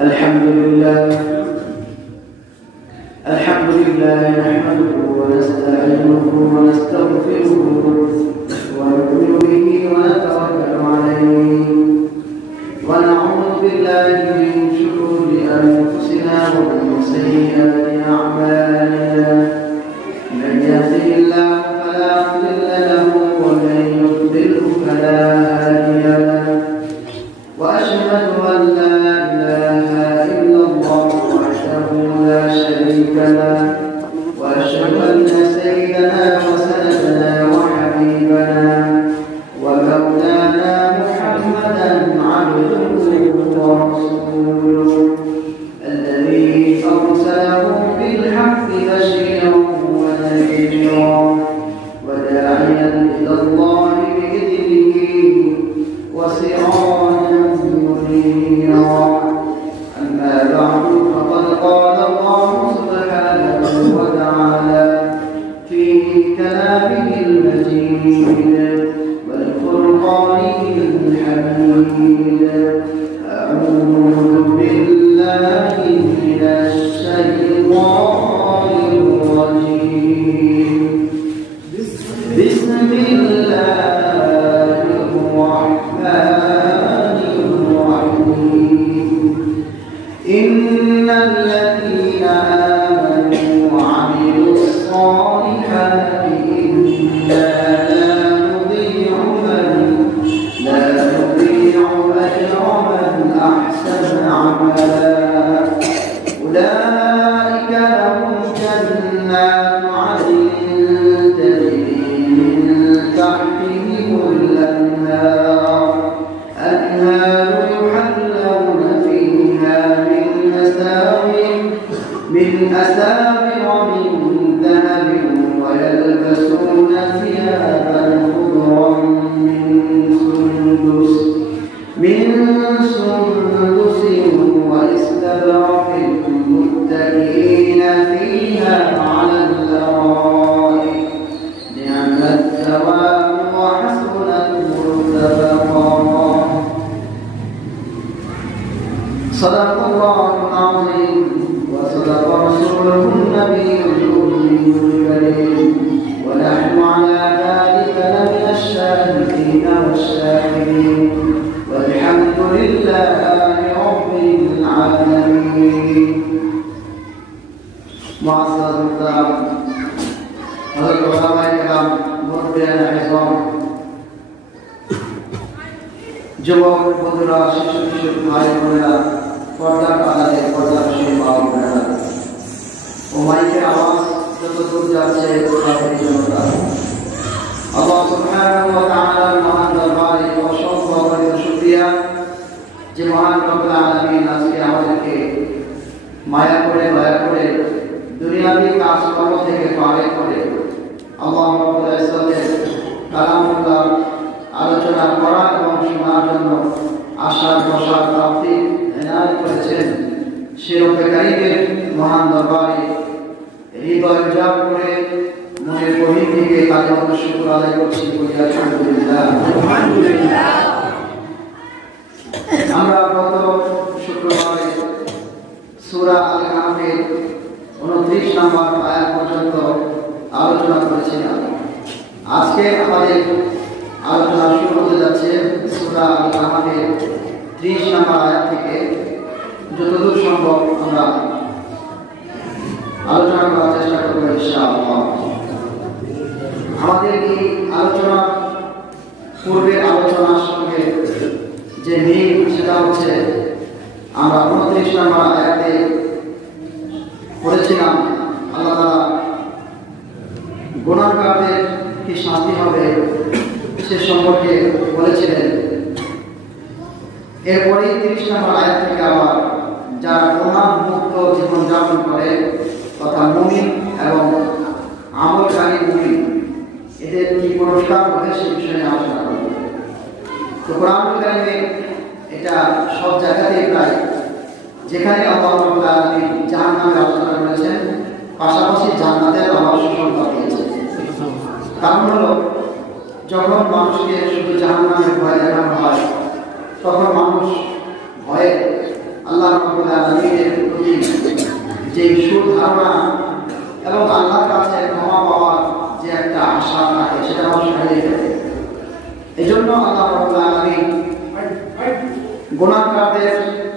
الحمد لله نحمده ونستعينه ونستغفره ونؤمن به ونتوكل عليه ونعوذ بالله من شرور أنفسنا ومن سيئات أعمالنا من يهده الله فلا مضل له ومن يضلل فلا هادي له وأشهد أن لا إله إلا الله وحده لا شريك له وأشهد أن سيدنا وسندنا وحبيبنا ومولانا محمدا عبده ورسوله الذي أرسله بالحق بشيرا ونذيرا وداعيا إلى الله بإذنه وسراجا منيرا. أما بعد فقد قال الله سبحانه وتعالى في كلامه المجيد والفرقانه الحميد: أعوذ بالله من الشيطان الرجيم. بسم الله الرحمن الرحيم. إن الذين آمنوا وعملوا الصالحات إنا لا نضيع أجر من أحسن عملا. أولئك لهم جنات عدن تجري من تحتهم الأنهار يحلون فيها من أساور من ذهب ويلبسون ثيابا خضرا من سندس واستبرق متكئين فيها على الأرائك نعم الثواب وحسنت مرتفقا. صدق الله العظيم وصدق رسوله النبي الأمي الكريم ونحن على ذلك لمن الشاهدين والشاكرين والحمد لله رب العالمين. معزز الكرام حضرت علماء الكرام مربيان العظام যুবক বন্ধুরা শিশু কিশোর ভাই বোনেরা পর্দার আড়ালে পর্দার সেই মা বোনেরা ও মাইকের আওয়াজ যত দূর যাচ্ছে তাদের জনতা আল্লাহ সুবহানাহু ওয়া তাআলার মহান দরবারে অসংখ্য অগণিত শুকরিয়া যে মহান রব্বুল আলামিন আজকে আমাদেরকে মায়া করে দয়া করে দুনিয়াবি কাজকর্ম থেকে ফারেক করে আল্লাহ রাব্বুল ইজ্জতের কালামুল্লাহ আলোচনা করা এবং শোনার জন্য আশার বসার তৌফিক এনায়েত করেছেন। সে রব্বে কারীমের মহান দরবারে হৃদয় উজাড় করে মনের গভীর থেকে কালিমাতুর শুকর আদায় করছি বলি আলহামদুলিল্লাহ। আমরা গত শুক্রবারে সূরা আল কাহফের 29 নম্বর আয়াত পর্যন্ত আলোচনা করেছিলাম। আজকে আমাদের আলোচনা শুরু হতে যাচ্ছে সূরা আল কাহফের 30 নম্বর আয়াত থেকে। যতদূর সম্ভব আমরা আলোচনা করার চেষ্টা করব ইনশাআল্লাহ। আমাদের এই আলোচনা পূর্বের আলোচনার সঙ্গে যে মিল সেটা হচ্ছে আমরা 29 নম্বর আয়াতে পড়েছিলাম আল্লাহ তাআলা গুনাহগারদের কি শাস্তি হবে সে সম্পর্কে বলেছিলেন। এরপরে 30 নম্বর আয়াত থেকে আবার যারা গুনাহ মুক্ত জীবনযাপন করে তথা মুমিন এবং আমলকারী মুমিন এদের কি পুরস্কার হবে সে বিষয়ে আলোচনা করব। তো কোরআনুল কারীমে এটা সব জায়গাতেই প্রায় যেখানে আল্লাহ রাব্বুল আলামিন জাহান্নামের আলোচনা করেছেন পাশাপাশি জান্নাতের আবাস সংখ্যা দিয়েছেন। কারণ হলো যখন মানুষকে শুধু জাহান্নামের ভয় দেখানো হয় তখন মানুষ ভয়ে আল্লাহ রাব্বুল ধারণা এবং আল্লাহর কাছে ক্ষমা পাওয়ার যে একটা আশা থাকে সেটা মানুষ হারিয়ে ফেলে। এই জন্য আল্লাহ রাব্বুল আলামিন গুনাহগারদের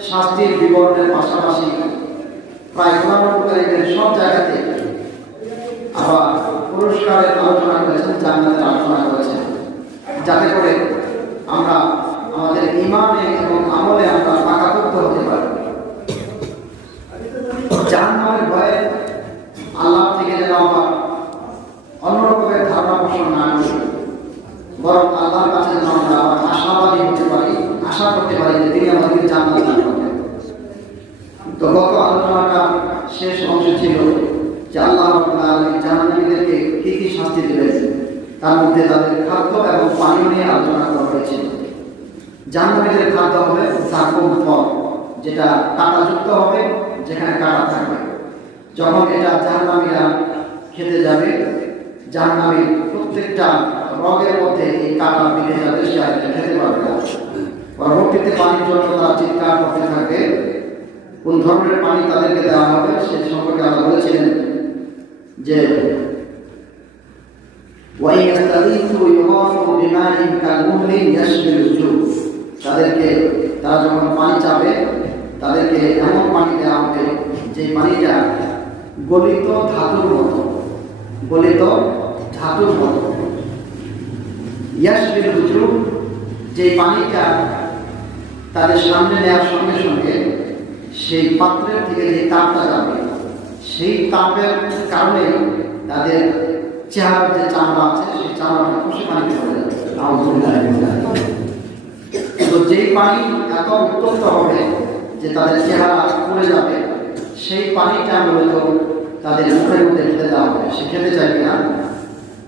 শাস্তির বিবরণের পাশাপাশি প্রায় 99 সব জায়গাতে আবার পুরস্কারের আলোচনা করেছেন, জান্নাতের আলোচনা করেছেন, যাতে করে আমরা আমাদের ঈমানে এবং আমলে আমরা পাকাপোক্ত হতে পারি। জাহান্নামের ভয়ে আল্লাহ থেকে যেন আমরা অন্য রকমের ধারণা পোষণ না করি, বরং আল্লাহর কাছে যেন আমরা আশাবাদী হতে পারি, আশা করতে পারি যে তিনি আমাদেরকে জান্নাত দান করবেন। তো গত আলোচনাটা শেষ অংশ ছিল যে আল্লাহ রাব্বুল আলামিন জাহান্নামীদেরকে কি কি শাস্তি দিবেন, তার মধ্যে তাদের খাদ্য এবং পানীয় নিয়ে আলোচনা করা হয়েছিল। জাহান্নামীদের খাদ্য হবে জাকুম ফল, যেটা কাঁটাযুক্ত হবে, যেখানে কাঁটা থাকবে। যখন এটা জাহান্নামীরা খেতে যাবে, জাহান্নামীর প্রত্যেকটা রগের মধ্যে এই কাঁটা বিঁধে যাবে, সে আর খেতে পারবে না। পরবর্তীতে পানির জন্য তারা চিৎকার করতে থাকবে। কোন ধরনের পানি তাদেরকে দেওয়া হবে সে সম্পর্কে আমরা বলেছিলেন যে তাদেরকে তারা যখন পানি চাবে তাদেরকে এমন পানি দেওয়া হবে যে পানিটা গলিত ধাতুর মতো, গলিত ধাতুর মতো। ইয়াসবিল হুজুর, যে পানিটা তাদের সামনে নেওয়ার সঙ্গে সঙ্গে সেই পাত্রের থেকে যে তাপটা যাবে, সেই তাপের কারণে তাদের চেহারার যে চামড়া আছে সেই চামড়াটা খুশি পানিতে পড়ে যাবে। তো যেই পানি এত উত্তপ্ত হবে যে তাদের চেহারা পুড়ে যাবে, সেই পানিটা মূলত তাদের মুখের মধ্যে ঢেলে দেওয়া হবে। সে খেতে চাইবে না।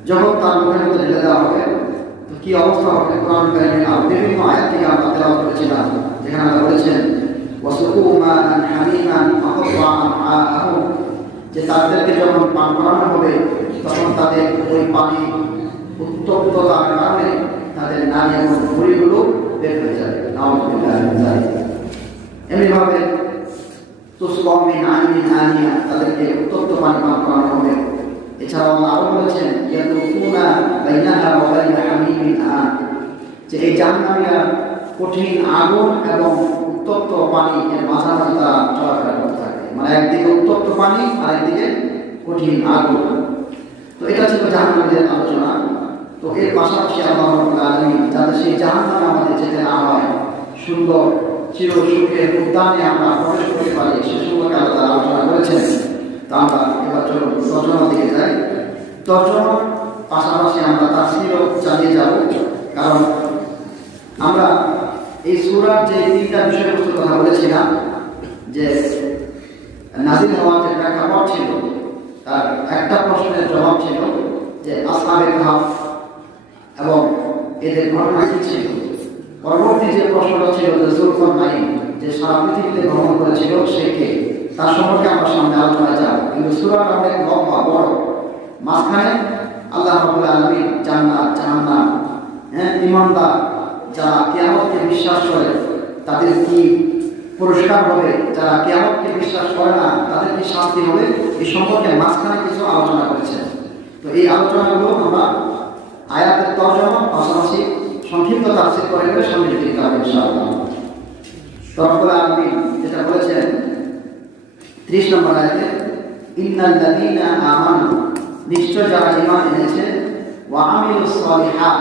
যখন তার মুখের মধ্যে ঢেলে দেওয়া হবে তো কি অবস্থা হবে? কোরআন কারীমে বিভিন্ন আয়াত থেকে আমরা তেলাওয়াত করেছিলাম, যেখানে আমরা বলেছেন যে তাদেরকে যখন পান করানো হবে তখন তাদের ওই পানি উত্তপ্ততার কারণে তাদের নারী এবং ভুঁড়িগুলো বের হয়ে যাবে। এমনিভাবে তাদেরকে উত্তপ্ত পানি পান করানো হবে। এছাড়াও আমরা আরো বলেছেন যে এই জাহান্নামীরা কঠিন আগুন এবং উত্তপ্ত পানি এর মাঝামাঝি তারা চলাফেরা করতে থাকে, মানে একদিকে উত্তপ্ত পানি আর একদিকে কঠিন আগুন। তো এটা ছিল জাহান্নামীদের আলোচনা। তো এর পাশাপাশি আল্লাহ রাব্বুল আলামিন যাতে সেই জাহান্নামে আমাদের যেতে না হয়, সুন্দর চির সুখের উদ্যানে আমরা প্রবেশ করতে পারি, সে সম্পর্কে আল্লাহ আলোচনা করেছেন। তা আমরা এবার চলুন তর্জমা দিকে যাই। তর্জমার পাশাপাশি আমরা তাফসীরও চালিয়ে যাব, কারণ আমরা এই সূরার যে তিনটা বিষয়বস্তুর কথা বলেছিলাম, যে নাযিল হওয়ার যে প্রেক্ষাপট ছিল, তার একটা প্রশ্নের জবাব ছিল যে আসহাবে কাহফ এবং এদের ঘটনা কি ছিল। পরবর্তী যে প্রশ্নটা ছিল যে যুলকারনাইন, যে সারা পৃথিবীতে ভ্রমণ করেছিল সে কে, তার সম্পর্কে আমরা সামনে আলোচনায় যাব। কিন্তু সূরাটা অনেক লম্বা বড়, মাঝখানে আল্লাহ রাব্বুল আলামিন জান্নাত, জাহান্নাম, ঈমানদার যারা কিয়ামতকে বিশ্বাস করে তাদের কি পুরস্কার হবে, যারা কিয়ামতকে বিশ্বাস করে না তাদের কি শাস্তি হবে, এই সম্পর্কে মাঝখানে কিছু আলোচনা করেছেন। তো এই আলোচনাগুলো আমরা আয়াতের তর্জমা পাশাপাশি সংক্ষিপ্ত তাফসীর করে করে সামনে দিতে হবে ইনশাআল্লাহ। তো রব্বুল আলামিন যেটা বলেছেন 30 নম্বর আয়াতে, ইন্নাল লাযীনা আমানু, নিশ্চয় যারা ঈমান এনেছে, ওয়া আমিলুস সালিহাত,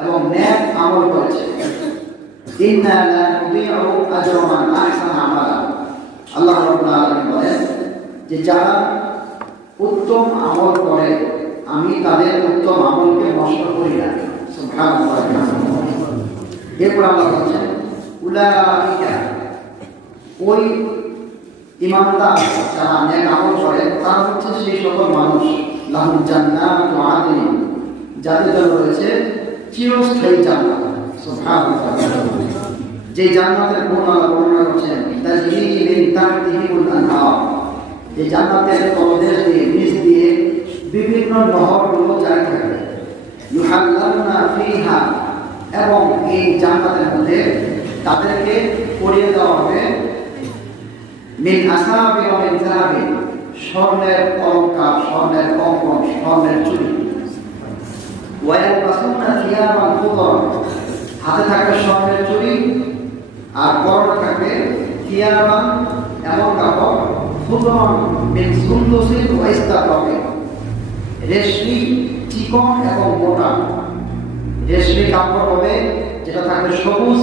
এবং নেক আমল করেছে, ইন্না লা নুযিউ আজরা মান আহসানা আমালা। আল্লাহ রাব্বুল আলামিন বলেন যে যারা উত্তম আমল করে আমি তাদের উত্তম আমলকে নষ্ট করি না। সুবহানাল্লাহ। এরপর আল্লাহ বলেন উলাইকা, ওই ঈমানদার যারা নেক আমল করে তারা হচ্ছে সেই সকল মানুষ, লাহুম জান্নাতু আদন, যাদের জন্য রয়েছে চিরস্থায়ী জান্নাত। সুবহানাল্লাহ। যে জান্নাতের বর্ণনা করছেন তাজরি মিন তাহতিহিল আনহার, যে জান্নাতের তলদেশ দিয়ে নিচ দিয়ে বিভিন্ন নহরগুলো জারি থাকবে। ইউহাল্লাউনা ফিহা, এবং এই জান্নাতের মধ্যে তাদেরকে পরিয়ে দেওয়া হবে মিন আসাবি ওয়া মিন যাহাবি, স্বর্ণের অলঙ্কার, স্বর্ণের কঙ্কন, স্বর্ণের চুড়ি। ওয়ায়ালবাসুনা থিয়াবান খুদরান, হাতে থাকবে স্বর্ণের চুড়ি আর পরনে থাকবে থিয়াবান এমন কাপড়, খুদরান মিন সুন্দুসিন ওয়া ইস্তাবরাকিন, রেশমি, চিকন এবং মোটা। রেশমি কাপড় হবে যেটা থাকবে সবুজ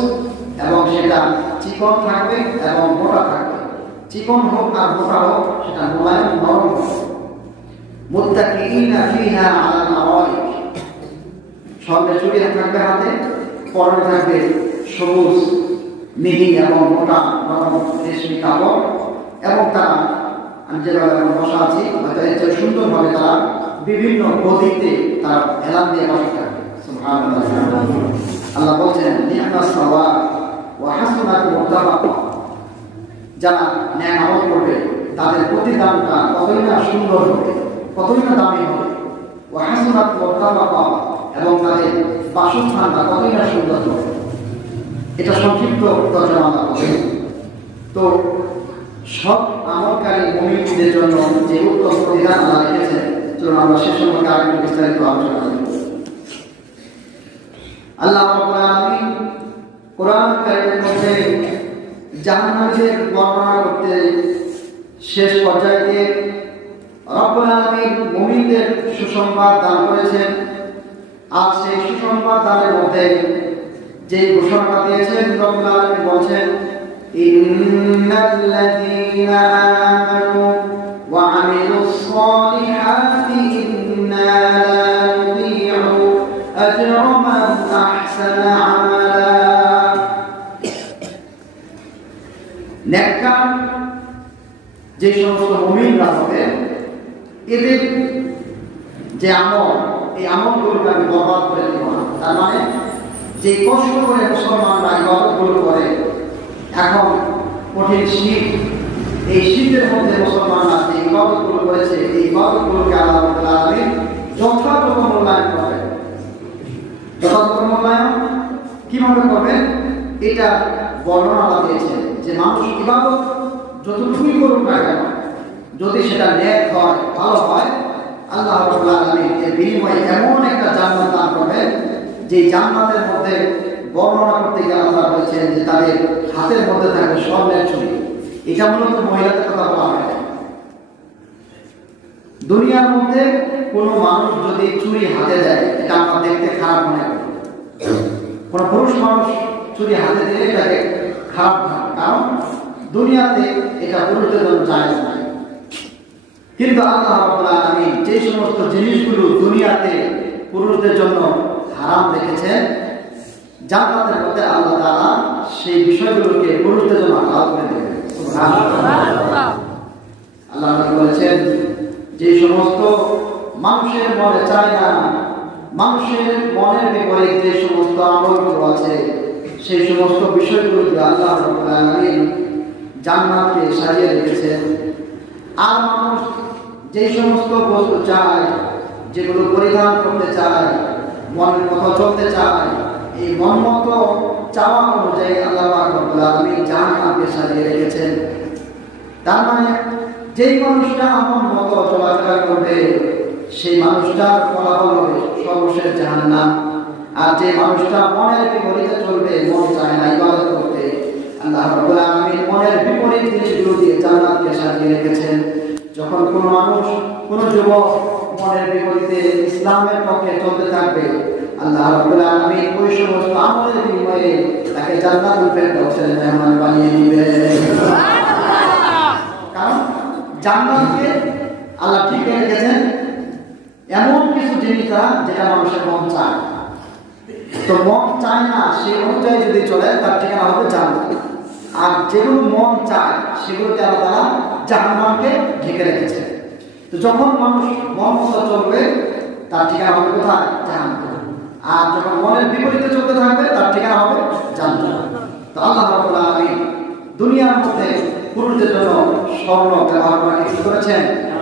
এবং সেটা চিকন থাকবে এবং মোটা থাকবে। চিকন হোক আর মোটা হোক, সেটা মোলায়েম নরম হবে। মুত্তাকিইনা ফিহা আলাল আরাইক, স্বর্ণের চুড়ি থাকবে হাতে, পরনে থাকবে সবুজ মিহি এবং মোটা নরম রেশমি কাপড়, এবং তারা, আমি যেভাবে বসা আছি হয়তো এর চেয়ে সুন্দরভাবে তারা বিভিন্ন গতিতে তারা এলান দিয়ে বসে থাকবে। সুবহানাল্লাহ। আল্লাহ বলছেন নি'মাস সাওয়া ওয়া হাসুনাত মুরতাফাকা, যারা ন্যায় আমল করবে তাদের প্রতিদানটা কতই না সুন্দর হবে, কতই না দামি হবে। ওয়া হাসুনাত মুরতাফাকা, এবং তাদের বাসস্থানটা কতই না সুন্দর হবে। এটা সংক্ষিপ্ত তর্জমা হবে। তো সব আমলকারী মুমিনদের জন্য যে উত্তম প্রতিদান আল্লাহ রেখেছেন, চলুন আমরা সে সম্পর্কে আরেকটু বিস্তারিত আলোচনা করি। আল্লাহ রাব্বুল আলামিন কোরআন কারীমের মধ্যে জাহান্নামীদের বর্ণনা করতে শেষ পর্যায়ে গিয়ে রব্বুল আলামিন মুমিনদের সুসংবাদ দান করেছেন। আর সেই সুসংবাদ দানের মধ্যে যে ঘোষণা দিয়েছেন, রব্বুল আলামিন বলছেন ইন্নাল্লাযীনা আমানু ওয়া আমিলুস সালিহাতি ইন্না লা নুযী'ু আজরা মান আহসানা আমালা। নেককার যে সমস্ত মুমিনরা হবে, এদের যে আমল, এই আমলগুলোকে আমি বরবাদ করে দেব না। তার মানে যে কষ্ট করে মুসলমানরা ইবাদতগুলো করে, এখন কঠিন শীত, এই শীতের মধ্যে মুসলমানরা যে ইবাদতগুলো করেছে, এই ইবাদতগুলোকে আল্লাহ রাব্বুল আলামিন যথাযথ মূল্যায়ন করবেন। যথাযথ মূল্যায়ন কিভাবে করবেন, এটা বর্ণনা দিয়েছে যে মানুষ ইবাদত যতটুকুই করুক না কেন, যদি সেটা নেক হয়, ভালো হয়, আল্লাহ রাব্বুল আলামিন এর বিনিময়ে এমন একটা জান্নাত দান করবেন, যে জান্নাতের মধ্যে বর্ণনা করতে গিয়ে আল্লাহ বলেছেন যে তাদের হাতের মধ্যে থাকবে স্বর্ণের চুড়ি। এটা মূলত মহিলাদের কথা বলা হয়। দুনিয়ার মধ্যে কোনো মানুষ যদি চুড়ি হাতে দেয়, এটা আমরা দেখতে খারাপ মনে করি। কোনো পুরুষ মানুষ চুড়ি হাতে দিলে এটাকে খারাপ না, কারণ দুনিয়াতে এটা পুরুষদের জন্য জায়েজ নয়। কিন্তু আল্লাহ রাব্বুল আলামিন যে সমস্ত জিনিসগুলো দুনিয়াতে পুরুষদের জন্য হারাম রেখেছেন, জান্নাতের মধ্যে আল্লাহ তাআলা সেই বিষয়গুলোকে পুরুষদের জন্য হালাল করে দেবেন। সুবহানাল্লাহ। আল্লাহ বলেছেন যে সমস্ত মানুষের মনে চায় না, মানুষের মনের বিপরীত যে সমস্ত আমলগুলো আছে, সেই সমস্ত বিষয়গুলোকে আল্লাহ রাব্বুল আলামিন জান্নাতকে সাজিয়ে রেখেছেন। আর মানুষ যে সমস্ত বস্তু চায়, যেগুলো পরিধান করতে চায়, মনের মতো চলতে চায়, এই মন মতো চাওয়া অনুযায়ী আল্লাহ রাব্বুল আলামিন জান্নাতকে সাজিয়ে রেখেছেন। তার মানে যেই মানুষটা মন মতো চলাফেরা করবে, সেই মানুষটার ফলাফল হবে সর্বশেষ জাহান্নাম। আর যে মানুষটা মনের বিপরীতে চলবে, মন চায় না ইবাদত করতে, আল্লাহ রাব্বুল আলামিন মনের বিপরীত জিনিসগুলো দিয়ে জান্নাতকে সাজিয়ে রেখেছেন। যখন কোনো মানুষ, কোনো যুবক মনের বিপরীতে ইসলামের পক্ষে চলতে থাকবে, আল্লাহ রাব্বুল আলামিন ওই সমস্ত আমলের বিনিময়ে তাকে জান্নাতুল ফেরদাউসের মেহমান বানিয়ে দিবেন। কারণ জান্নাতকে আল্লাহ ঠিক রেখেছেন এমন কিছু জিনিস যেটা মানুষের মন চায়। তো মন চায় না সেই অনুযায়ী যদি চলে, তার ঠিকানা হবে জান্নাত। আর যেগুলো মন চায় সেগুলোতে আল্লাহ জাহান্নামকে ঢেকে রেখেছে। তো যখন মানুষ মন মতো চলবে, তার ঠিকানা হবে কোথায়? জাহান্নাম। আর যখন মনের বিপরীতে চলতে থাকবে, তার ঠিকানা হবে জান্নাত। তো আল্লাহ রাব্বুল আলামিন দুনিয়ার মধ্যে পুরুষদের জন্য স্বর্ণ ব্যবহার করা কি করেছেন?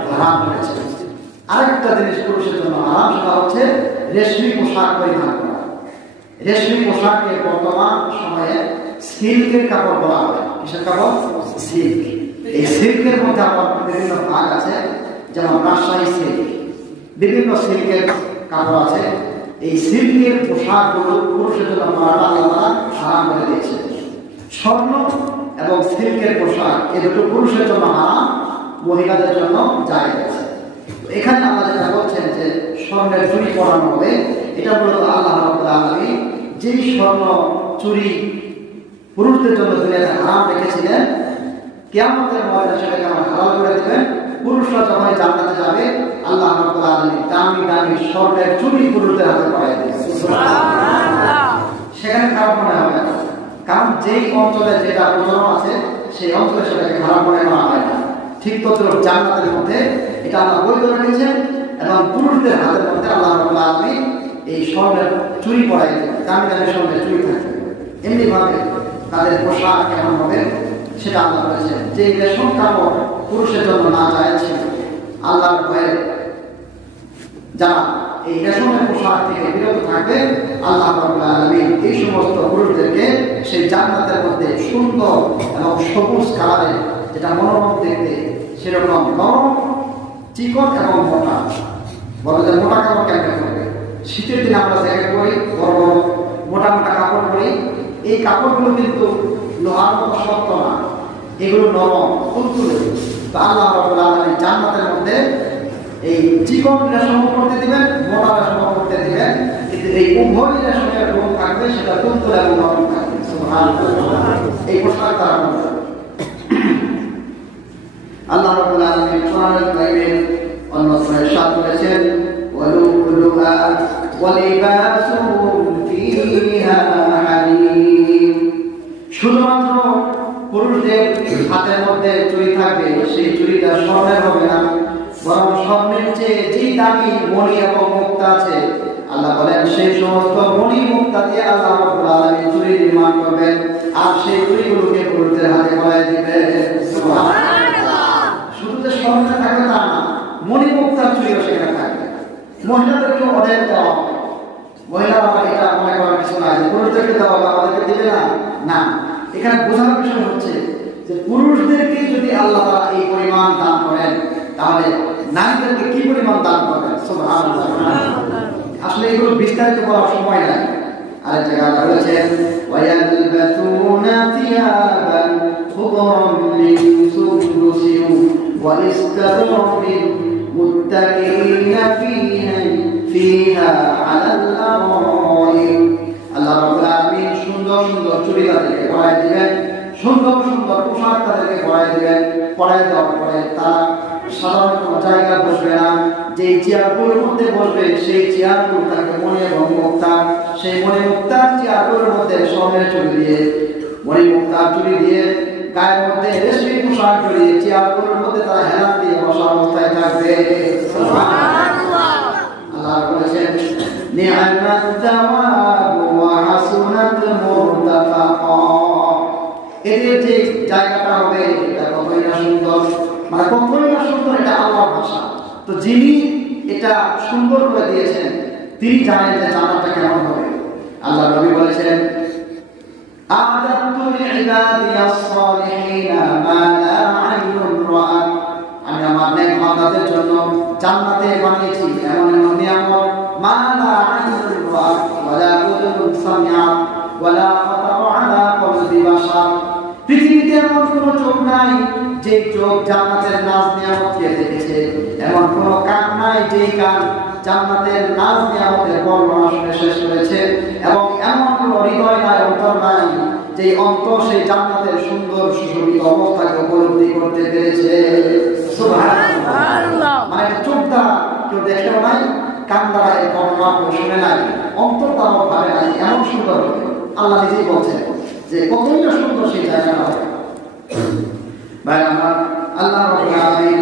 হারাম করেছেন। আরেকটা জিনিস পুরুষের জন্য হারাম, সেটা হচ্ছে রেশমি পোশাক পরিধান করা। রেশমি পোশাককে বর্তমান সময়ে সিল্কের কাপড় বলা হয়। কিসের কাপড়? সিল্ক। এই সিল্কের মধ্যে আবার বিভিন্ন ভাগ আছে, যেমন রাজশাহী সিল্ক, বিভিন্ন সিল্কের কাপড় আছে। এই সিল্কের পোশাকগুলো পুরুষের জন্য পরাটা আল্লাহ হারাম করে দিয়েছে। স্বর্ণ এবং সিল্কের পোশাক এ দুটো পুরুষের জন্য হারাম, মহিলাদের জন্য জায়েজ আছে। এখানে আল্লাহ যেটা বলছেন যে স্বর্ণের চুরি পরানো হবে, এটা মূলত আল্লাহ রাব্বুল আলামিন যেই স্বর্ণ চুরি পুরুষদের জন্য দুনিয়াতে হারাম রেখেছিলেন, কিয়ামতের ময়দানে সেটাকে আমার হালাল করে দেবেন। পুরুষরা যখন জান্নাতে যাবে, আল্লাহ রাব্বুল আলামিন দামি দামি স্বর্ণের চুরি পুরুষদের হাতে পরাই দেবেন। সুবহানাল্লাহ। সেখানে খারাপ মনে হবে না, কারণ যেই অঞ্চলে যেটা প্রচলন আছে সেই অঞ্চলে সেটাকে খারাপ মনে করা হয় না। ঠিক তদ্রুপ জান্নাতের মধ্যে এটা আল্লাহ বৈধ রেখেছেন এবং পুরুষদের হাতের মধ্যে আল্লাহ রাব্বুল আলামিন এই স্বর্ণের চুরি পরাই দেবেন, দামি দামি স্বর্ণের চুরি থাকবে। এমনি ভাবে তাদের পোশাক কেমন হবে সেটা আল্লাহ বলেছেন যে রেশম কাপড় পুরুষের জন্য না জায়েজ ছিল, আল্লাহর ভয়ে যারা এই রেশমের পোশাক থেকে বিরত থাকবে, আল্লাহ রাব্বুল আলামিন এই সমস্ত পুরুষদেরকে সেই জান্নাতের মধ্যে সুন্দর এবং সবুজ কালারের, যেটা মনোরম দেখতে, সেরকম নরম, চিকন এবং মোটা। বলে যে মোটা কাপড় কেমন করবে? শীতের দিনে আমরা জ্যাকেট পরি, বড় বড় মোটা মোটা কাপড় পরি। এই কাপড়গুলো কিন্তু লোহার মতো শক্ত না, এগুলো নরম, তুলতুলে। তো আল্লাহ রাব্বুল আলামিন জান্নাতের মধ্যে এই চিকন রেশম করতে দিবেন, মোটা রেশম করতে দিবেন, কিন্তু এই উভয় রেশমের রং থাকবে, সেটা তুলতুলে এবং নরম থাকবে। সুবহানাল্লাহ। এই পোশাক তারা করবে। আল্লাহ রাব্বুল আলামিন কোরআনুল কারীমের অন্য সূরায় ইরশাদ করেছেন, ওয়ালুলুহা ওয়ালিবাসুহুম ফীহা হারীর। শুধুমাত্র পুরুষদের হাতের মধ্যে চুড়ি থাকবে, সেই চুড়িটা স্বর্ণের হবে না, বরং স্বর্ণের চেয়ে যে দামি মণি এবং মুক্তা আছে, আল্লাহ বলেন সেই সমস্ত মণি মুক্তা দিয়ে আল্লাহ রাব্বুল আলামিন চুড়ি নির্মাণ করবেন, আর সেই চুড়িগুলোকে পুরুষদের হাতে পরাই দিবেন। সুবহানাল্লাহ। শুধু যে স্বর্ণে থাকবে তা না, মণি মুক্তার চুড়িও সেখানে থাকবে। মহিলাদেরকে অর্ডার দেওয়া হবে, মহিলারা এটা মনে করার কিছু নাই যে পুরুষদেরকে দেওয়া হবে, আমাদেরকে দিবে না। না, এখানে বোঝার বিষয় হচ্ছে যে পুরুষদেরকে যদি আল্লাহ তাআলা এই পরিমাণ দান করেন, তাহলে নারীদেরকে কি পরিমাণ দান করবেন। সুবহানাল্লাহ। আসলে এগুলো বিস্তারিত বলার সময় নাই। আরেক জায়গায় বলেছেন, ওয়ায়ালবাসুনা থিয়াবান খুদরাম মিন সুন্দুসিন ওয়া ইস্তাবরাকিন মুত্তাকিনা ফিহা আলাল আরাইক। আল্লাহ রাব্বুল আলামিন সুন্দর সুন্দর চুড়ি তাদেরকে পরাই দিবেন, সুন্দর সুন্দর পোশাক তাদেরকে পরাই দিবেন। পরাই দেওয়ার পরে তারা সাধারণ কোনো জায়গায় বসবে না, যে চেয়ারগুলোর মধ্যে বসবে সেই চেয়ারগুলো তাকে মণি এবং মুক্তা, সেই মণি মুক্তার চেয়ারগুলোর মধ্যে স্বর্ণের চুড়ি দিয়ে, মণি মুক্তার চুড়ি দিয়ে, গায়ের মধ্যে রেশমি পোশাক জড়িয়ে চেয়ারগুলোর মধ্যে তারা হেলান দিয়ে বসা অবস্থায় থাকবে। সুবহানাল্লাহ। আল্লাহ বলেছেন, নি'মাত তাওয়াবু ওয়া হাসুনাত মুরতাফাকা। এদের যে জায়গাটা হবে এটা কতই না সুন্দর, মানে কতই না সুন্দর, এটা আল্লাহর ভাষা। তো যিনি এটা সুন্দর করে দিয়েছেন তিনি জানেন যে জান্নাতটা কেমন হবে। আল্লাহ নবী বলেছেন, আ'দাতু লি'ইবাদিয়াস সালিহিনা মা লা আইনুন রাআত। আমি আমার নেক বান্দাদের জন্য জান্নাতে বানিয়েছি এমন এমন নিয়ামত, মা লা আইনুন রাআত ওয়া লা উযুনুন সামিআত ওয়া লা খাতারা আলা কলবি বাশার। পৃথিবীতে এমন কোন চোখ নাই যে চোখ জান্নাতের নাজ নিয়ামতকে দেখেছে, এমন কোন কান নাই যে কান জান্নাতের নাজ নিয়ামতের বর্ণনা শুনে শেষ করেছে, এবং এমন কোন হৃদয় নাই, অন্তর নাই যে অন্তর সেই জান্নাতের সুন্দর সুশোভিত অবস্থাকে উপলব্ধি করতে পেরেছে। সুবহানাল্লাহ। মানে চোখ দ্বারা কেউ দেখেও নাই, কান দ্বারা এই বর্ণনা শুনে নাই, অন্তর দ্বারা ভাবে নাই, এমন সুন্দর হবে। আল্লাহ নিজেই বলছেন যে কতই না সুন্দর সেই জায়গাটা হবে। ভাই আমার, আল্লাহ রাব্বুল আলামিন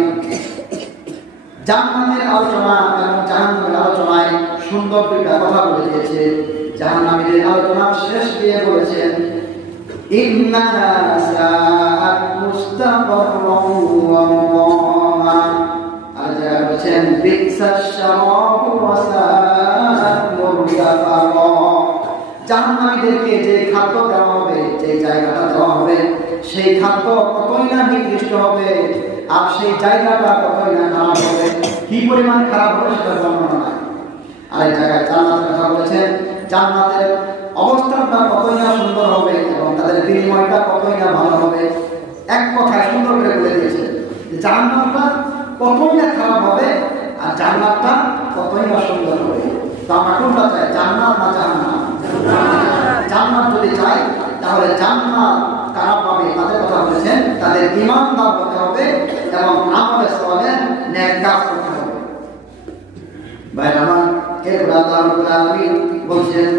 জান্নাতের আলোচনা এবং জাহান্নামের আলোচনায় সুন্দর দুইটা কথা বলে দিয়েছে। জাহান্নামীদের আলোচনা শেষ দিয়ে বলেছেন, ইন্নাহা সাআত মুস্তাকাররান ওয়া মুকামা। আর যারা বলেছেন, বিসাশ শারাবু ওয়া সাআত মুরতাফাকা। জাহান্নামীদেরকে যে খাদ্য দেওয়া হবে, যে জায়গাটা দেওয়া হবে, সেই খাদ্য কতই না নিকৃষ্ট সৃষ্টি হবে, আর সেই জায়গাটা কতই না খারাপ হবে, কি পরিমাণ খারাপ হবে সেটা বর্ণনা নাই। আর এই জায়গায় জান্নাতের কথা বলেছেন, জান্নাতের অবস্থানটা কতই না সুন্দর হবে এবং তাদের বিনিময়টা কতই না ভালো হবে। এক কথায় সুন্দর করে বলে দিয়েছে যে জান্নাতটা কতই না খারাপ হবে আর জান্নাতটা কতই না সুন্দর হবে। তো আমরা কোনটা চাই, জান্নাত না জাহান্নাম? জান্নাত যদি চাই তাহলে জান্নাত কারা পাবে তাদের কথা বলেছেন, তাদের ঈমানদার হতে হবে এবং আমলে সালেহ নেক কাজ করতে হবে। ভাইরা আমার, এরপর আল্লাহ রাব্বুল আলামিন বলছেন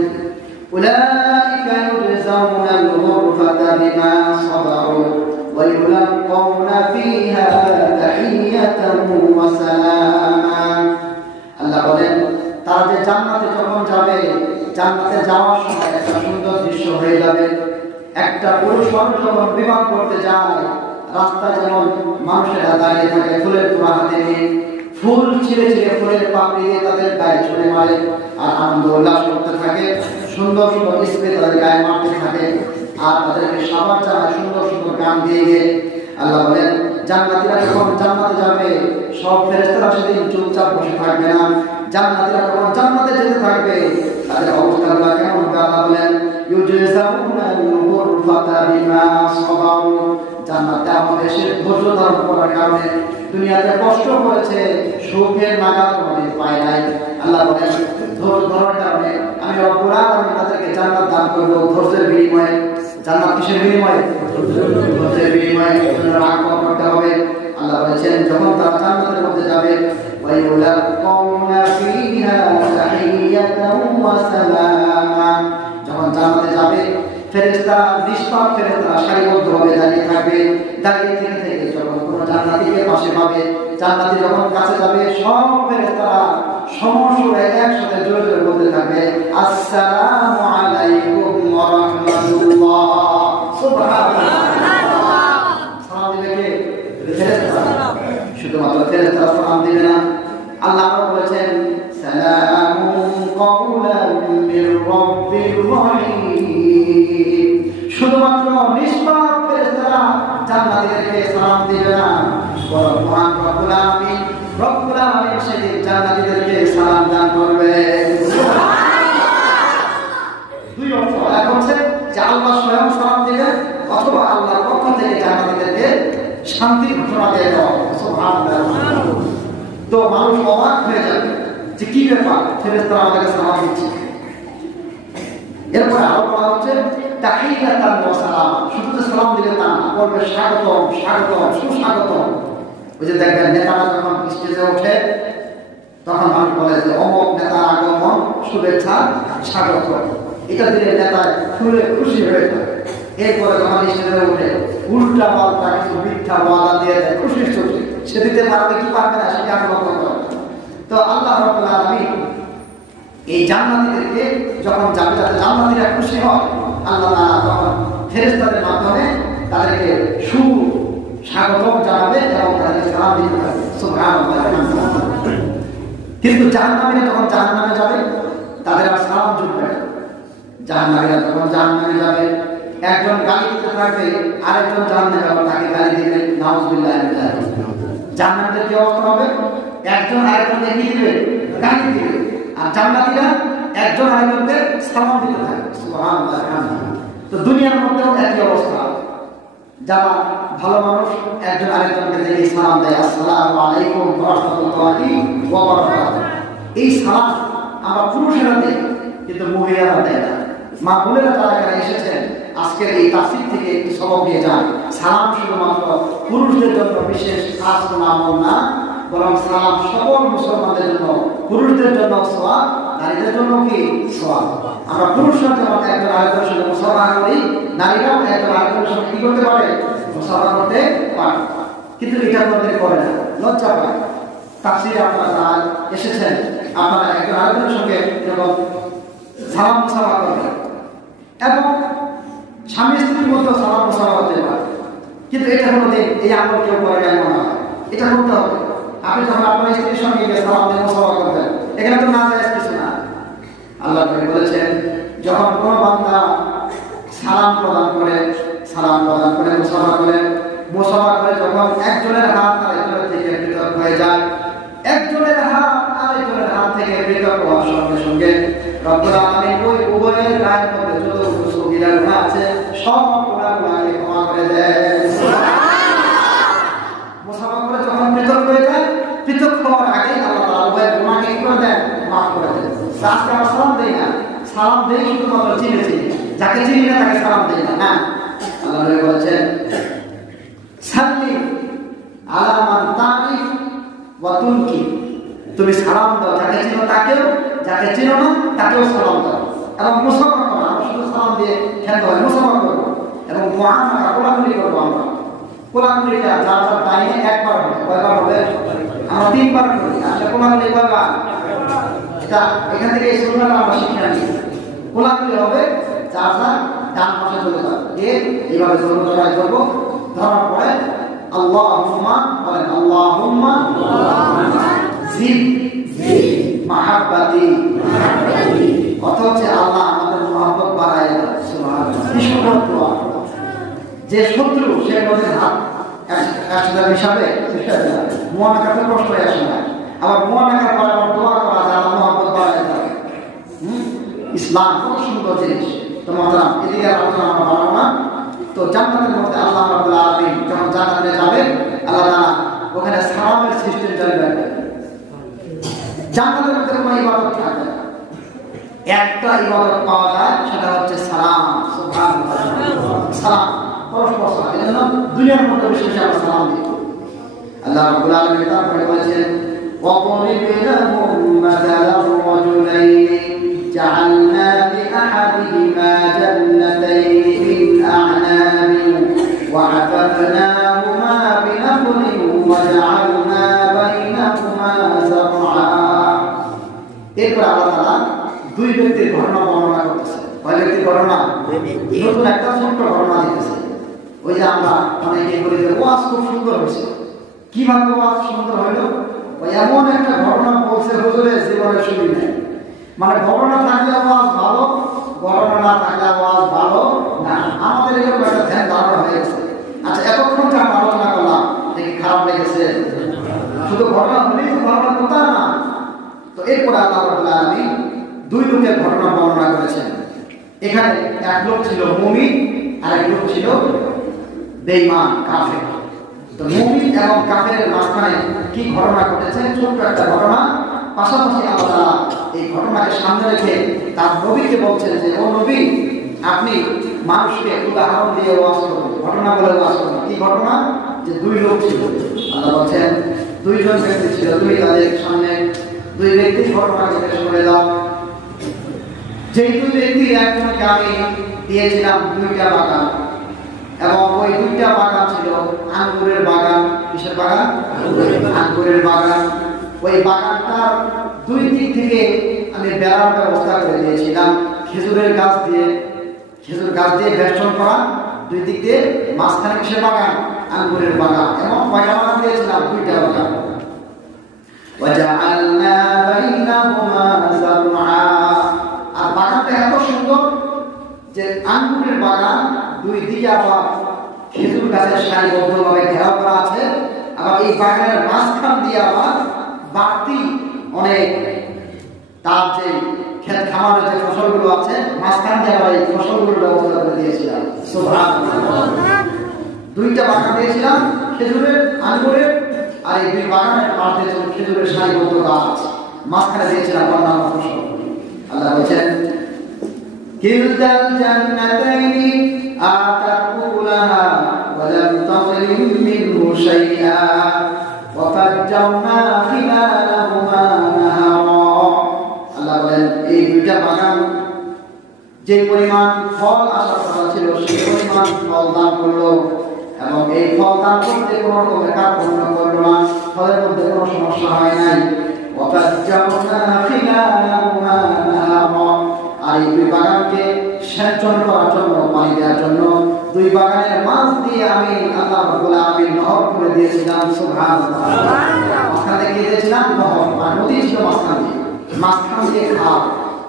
উলাইকা ইউজাউনাল গুরফাতা বিমা সাবারু ওয়া ইউলাক্কাউনা ফিহা তাহিয়াতান ওয়া সালামা। আল্লাহ বলেন তারা যে জান্নাতে যখন যাবে, জান্নাতে যাওয়ার সময় একটা সুন্দর দৃশ্য হয়ে যাবে। একটা পুরুষ মানুষ যখন বিমান করতে যায়, রাস্তায় যেমন মানুষেরা দাঁড়িয়ে থাকে ফুলের তোড়া হাতে নিয়ে, ফুল ছিঁড়ে ছিঁড়ে ফুলের পাপড়ি দিয়ে তাদের গায়ে ছুঁড়ে মারে আর আনন্দ উল্লাস করতে থাকে, সুন্দর সুন্দর স্প্রে তাদের গায়ে মারতে থাকে আর তাদেরকে সবার জানায় সুন্দর সুন্দর গান দিয়ে গিয়ে। আল্লাহ বলেন জান্নাতীরা যখন জান্নাতে যাবে, সব ফেরেশতারা সেদিন চুপচাপ বসে থাকবে না। জান্নাতীরা যখন জান্নাতে যেতে থাকবে, তাদের অবস্থাগুলো কেমন হবে? আল্লাহ বলেন ইউজাউনাল গুরফাতা বিমা সাবারু। জান্নাতে আমাদের সে ধৈর্য ধারণ করার কারণে দুনিয়াতে কষ্ট করেছে, সুখের নাগাল কোনোদিন পায় নাই। আল্লাহ বলেন ধৈর্য ধরার কারণে আমি রব্বুল আলামিন তাদেরকে জান্নাত দান করব ধৈর্যের বিনিময়ে। জান্নাত কিসের বিনিময়ে? ধৈর্যের বিনিময়ে। রাগ করতে হবে। আল্লাহ বলেছেন যখন তারা জান্নাতের মধ্যে যাবে, ওয়া ইউলাক্কাউনা ফিহা তাহিয়াতান ওয়া সালামা। যখন জান্নাতে যাবে, ফেরেশতারা নিষ্পাপ ফেরেশতারা সারিবদ্ধভাবে দাঁড়িয়ে থাকবে। দাঁড়িয়ে থেকে থেকে যখন কোনো জান্নাতীকে পাশে পাবে, জান্নাতী যখন কাছে যাবে, সব ফেরেশতারা সমস্বরে একসাথে জোরে জোরে বলতে থাকবে আসসালামু আলাইকুম ওয়া রাহমাতুল্লাহ। সুবহানাল্লাহ। সালাম দিবে কে? ফেরেশতারা। শুধুমাত্র ফেরেশতারা সালাম দিবে না, আল্লাহ বলেছেন সালামুন কাওলান মির রাব্বির রহিম। শুধুমাত্র নিষ্পাপ ফেরেশতারা জান্নাতীদেরকে সালাম দিবে না, বরং মহান রব্বুল আলামিন সেদিন জান্নাতীদেরকে সালাম দান করবে। দুই অর্থ, এক হচ্ছে যে আল্লাহ স্বয়ং সালাম দিবেন অথবা আল্লাহর পক্ষ থেকে জান্নাতীদেরকে শান্তির ঘোষণা দিয়ে দেওয়া। সুবহানাল্লাহ। তো মানুষ অবাক হয়ে যাবে যে কি ব্যাপার, ফেরেশতারা আমাদেরকে সালাম দিচ্ছে। এরপরে আরো বলা হচ্ছে তাহিয়াতান ওয়া সালামা। শুধু যে সালাম দিলে তা না, বলবে স্বাগতম স্বাগতম সুস্বাগতম। ওই যে দেখবেন নেতারা যখন স্টেজে ওঠে তখন মানুষ বলে যে অমুক নেতার আগমন শুভেচ্ছা স্বাগত। এটা দিলে নেতা ফুলে খুশি হয়ে যায়। এরপরে যখন স্টেজে ওঠে উল্টা পাল্টা কিছু মিথ্যা ওয়াদা দিয়ে দেয় খুশির চোখে, সে দিতে পারবে কি পারবে না সেটা লক্ষ্য করে। তো আল্লাহ রাব্বুল আলামিন এই জান্নাতীদেরকে যখন যাবে, যাতে জান্নাতীরা খুশি হয়, আল্লাহ তাআলা তখন ফেরেশতাদের মাধ্যমে তাদেরকে স্বাগতম জানাবে এবং তাদেরকে সালাম দিতে হবে। সুবহানাল্লাহ। কিন্তু জাহান্নামীরা যখন জাহান্নামে যাবে, তাদের আর সালাম জুটবে না। জাহান্নামীরা যখন জাহান্নামে যাবে, একজন গালি দিতে থাকবে, আরেকজন জাহান্নামে যাবে তাকে গালি দিবে। নাউযুবিল্লাহি মিন যালিক। জাহান্নামীদের কি অবস্থা হবে? একজন আরেকজনকে কি দিবে? গালি দিবে। আর জান্নাতীরা একজন আরেকজনকে সালাম দিতে থাকবে। সুবহানাল্লাহ। তো দুনিয়ার মধ্যেও একই অবস্থা। যারা ভালো মানুষ একজন আরেকজনকে দেখে সালাম দেয়, আসসালামু আলাইকুম ওয়া রাহমাতুল্লাহি ওয়া বারাকাতুহু। এই সালাম আমরা পুরুষেরা দেই, কিন্তু মহিলারা দেয় না। মা বোনেরা যারা এখানে এসেছেন আজকের এই তাফসীর থেকে একটু সবক নিয়ে যান। সালাম শুধুমাত্র পুরুষদের জন্য বিশেষ খাস কোনো আমল না, বরং সালাম সকল মুসলমানদের জন্য, পুরুষদের জন্য সওয়াব, নারীদের জন্য কি সওয়াব। আমরা পুরুষরা যেমন একজন আরেকজনের সঙ্গে মুসাফা করি, নারীরাও একজন আরেকজনের সঙ্গে কি করতে পারে? মুসাফা করতে পারে। কিন্তু এটা আমাদের করে না, লজ্জা পায়। তাফসীরে আপনারা এসেছেন, আপনারা একজন আরেকজনের সঙ্গে যখন সালাম মুসাফা করবেন এবং স্বামী স্ত্রীর মধ্যে সালাম মুসাফা করতে পারে, কিন্তু এটা কোনোদিন এই আমল কেউ করে নাই মনে হয়। এটা করতে হবে। আপনি যখন আপনার স্ত্রীর সঙ্গে সালাম দিয়ে মুসাফা করবেন, এখানে তো না যায় কিছু না। আল্লাহ বলেছেন যখন কোনো বান্দা সালাম প্রদান করে মুসাফা করে, মুসাফা করে যখন একজনের হাত আরেকজনের থেকে পৃথক হয়ে যায়, একজনের হাত আরেকজনের হাত থেকে পৃথক হওয়ার সঙ্গে সঙ্গে রব্বুল আলামিন ওই উভয়ের গায়ের মধ্যে যত সগীরা গুনাহ আছে সব গুনাহগুলোকে ক্ষমা করে দেন। মুসাফা করে যখন পৃথক হয়ে যায়, পৃথক হওয়ার আগে আল্লাহ তাআলা উভয়ের গুনাহকে কি করে দেন? মাফ করে দেন। আজকে আমরা সালাম দেই না, সালাম দেই শুধুমাত্র চিনেছি, যাকে চিনি না তাকে সালাম দেই না। হ্যাঁ, আল্লাহ বলছেন সাল্লি আলা মান তারিফ ওয়া তুনকি, তুমি সালাম দাও যাকে চিনো তাকেও, যাকে চিনো না তাকেও সালাম দাও। এবং মুসাফা করো, আমরা শুধু সালাম দিয়ে খেতে হয়, মুসাফা করবো এবং মুআমালা কোলাকুলি করবো। আমরা কোলাকুলিটা যার যার টাইমে একবার হবে, কয়বার হবে? আমরা 3 বার করি। আচ্ছা, কোলাকুলি কয়বার? এটা এখান থেকে এই সুন্নাহটা আমরা শিখে নিই। কোলাকুলি হবে যার যার ডান পাশে চলে যাবে, দিয়ে এইভাবে জড়াই করবো, ধরার পরে আল্লাহুম্মা বলেন, আল্লাহুম্মা জিদ মাহাব্বাতি, অর্থ হচ্ছে আল্লাহ আমাদের মহব্বত বাড়ায় দেন। সুবহানাল্লাহ। যে শত্রু সে মধ্যে হাত একসাথে মিশাবে, মুআনাকাতের প্রশ্নই আসে না। আবার মুআনাকাত পরে আবার দোয়া করা যায় আল্লাহ মহব্বত বাড়ায় দেন। ইসলাম খুব সুন্দর জিনিস। তো মহতারাম, এদিকে আলোচনা আমরা বাড়াবো না। তো জান্নাতের মধ্যে আল্লাহ রাব্বুল আলামিন যখন জান্নাতে যাবেন, আল্লাহ তাআলা ওখানে সালামের সিস্টেম চালু করবেন। জান্নাতের মধ্যে কোনো ইবাদত থাকবে না, একটা ইবাদত পাওয়া যায়, সেটা হচ্ছে সালাম। সুবহানাল্লাহ, সালাম, পরস্পর সালাম। এজন্য দুনিয়ার মধ্যে বিশেষ আমরা সালাম দিই। আল্লাহ রাব্বুল আলামিন তারপরে বলেছেন وَضَرِبْ لَهُم مَّثَلًا رَّجُلَيْنِ جَعَلْنَا لِأَحَدِهِمَا جَنَّتَيْنِ مِنْ أَعْنَابٍ وَحَفَفْنَاهُمَا بِنَخْلٍ وَجَعَلْنَا بَيْنَهُمَا زَرْعًا। এরপর আল্লাহ তাআলা দুই ব্যক্তির ঘটনা বর্ণনা করতেছে। কয় ব্যক্তির ঘটনা? নতুন একটা ছোট্ট ঘটনা দিতেছে। ওই যে আমরা অনেকে বলি যে ওয়াজ খুব সুন্দর হয়েছে, কিভাবে ওয়াজ সুন্দর হইলো? ওই এমন একটা ঘটনা বলছে হুজুরের জীবনের শুরু নেই। মানে ঘটনা থাকলে ওয়াজ ভালো, ঘটনা না থাকলে ওয়াজ ভালো না। আমাদের এরকম একটা ধ্যান ধারণা হয়ে গেছে। আচ্ছা, এতক্ষণ যা আলোচনা করলাম দেখি খারাপ লেগেছে, শুধু ঘটনা হলেই তো ঘটনা কথা না। তো এরপরে আল্লাহ রাব্বুল আলামিন দুই লোকের ঘটনা বর্ণনা করেছেন। এখানে এক লোক ছিল মুমিন আর এক লোক ছিল বেঈমান, কাফের। তো মুমিন এবং কাফেরের মাঝখানে কি ঘটনা ঘটেছে? ছোট্ট একটা ঘটনা। পাশাপাশি আল্লাহ তাআলা এই ঘটনাকে সামনে রেখে তার নবীকে বলছেন যে, ও নবী, আপনি মানুষকে উদাহরণ দিয়ে ওয়াজ করুন, ঘটনা বলে ওয়াজ করুন। কি ঘটনা? যে দুই লোক ছিল। আল্লাহ বলছেন দুইজন ব্যক্তি ছিল, তুমি তাদের সামনে দুই ব্যক্তির ঘটনাকে পেশ করে দাও। যেই দুই ব্যক্তি, একজনকে আমি দিয়েছিলাম 2টা বাগান, এবং ওই 2টা বাগান ছিল আঙ্গুরের বাগান। কিসের বাগান? আঙ্গুরের বাগান। ওই বাগানটার দুই দিক থেকে আমি বেড়ার ব্যবস্থা করে দিয়েছিলাম, খেজুরের গাছ দিয়ে বেষ্টন করা, দুই দিক দিয়ে। মাঝখানে কিসের বাগান? আঙ্গুরের বাগান। এবং কয়টা বাগান দিয়েছিলাম? 2টা বাগান। وَجَعَلْنَا بَيْنَهُمَا زَرْعًا। আর বাগানটা এত সুন্দর যে আঙ্গুরের বাগান দুই দিকে আবার খেজুর গাছের সারিবদ্ধভাবে ঘেরাও করা আছে। আবার এই বাগানের মাঝখান দিয়ে আবার বাড়তি অনেক তার যে ক্ষেত খামারের যে ফসলগুলো আছে, মাঝখান দিয়ে আবার এই ফসলগুলোর ব্যবস্থা করে দিয়েছিলাম। সুবহানাল্লাহ। 2টা বাগান দিয়েছিলাম, খেজুরের, আঙ্গুরের, আর এই দুই বাগানের মাঝে খেজুরের সারিবদ্ধ গাছ, মাঝখানে দিয়েছিলাম অন্যান্য ফসল। আল্লাহ বলছেন কিলতাল জান্নাতাইনি আতাত উকুলাহা ওয়া লাম তাযলিম মিনহু শাইআ ওয়া ফাজ্জারনা খিলালাহুমা নাহারা। আল্লাহ বলেন এই 2টা বাগান যে পরিমাণ ফল আসার কথা ছিল সেই পরিমাণ ফল দান করলো, এবং এই ফল দান করতে কোনো রকমের কার্পণ্য করলো না, ফলের মধ্যে কোনো সমস্যা হয় নাই। ওয়া ফাজ্জারনা খিলালাহুমা নাহারা। আর এই দুই বাগানকে সেচন করার জন্য, পানি দেওয়ার জন্য 2 বাগানের মাঝ দিয়ে আমি আল্লাহ রাব্বুল আলামিন নহর করে দিয়েছিলাম। সুবহানাল্লাহ। মাঝখানে দিয়ে দিয়েছিলাম নহর, আর নদী ছিল মাঝখান দিয়ে খাল,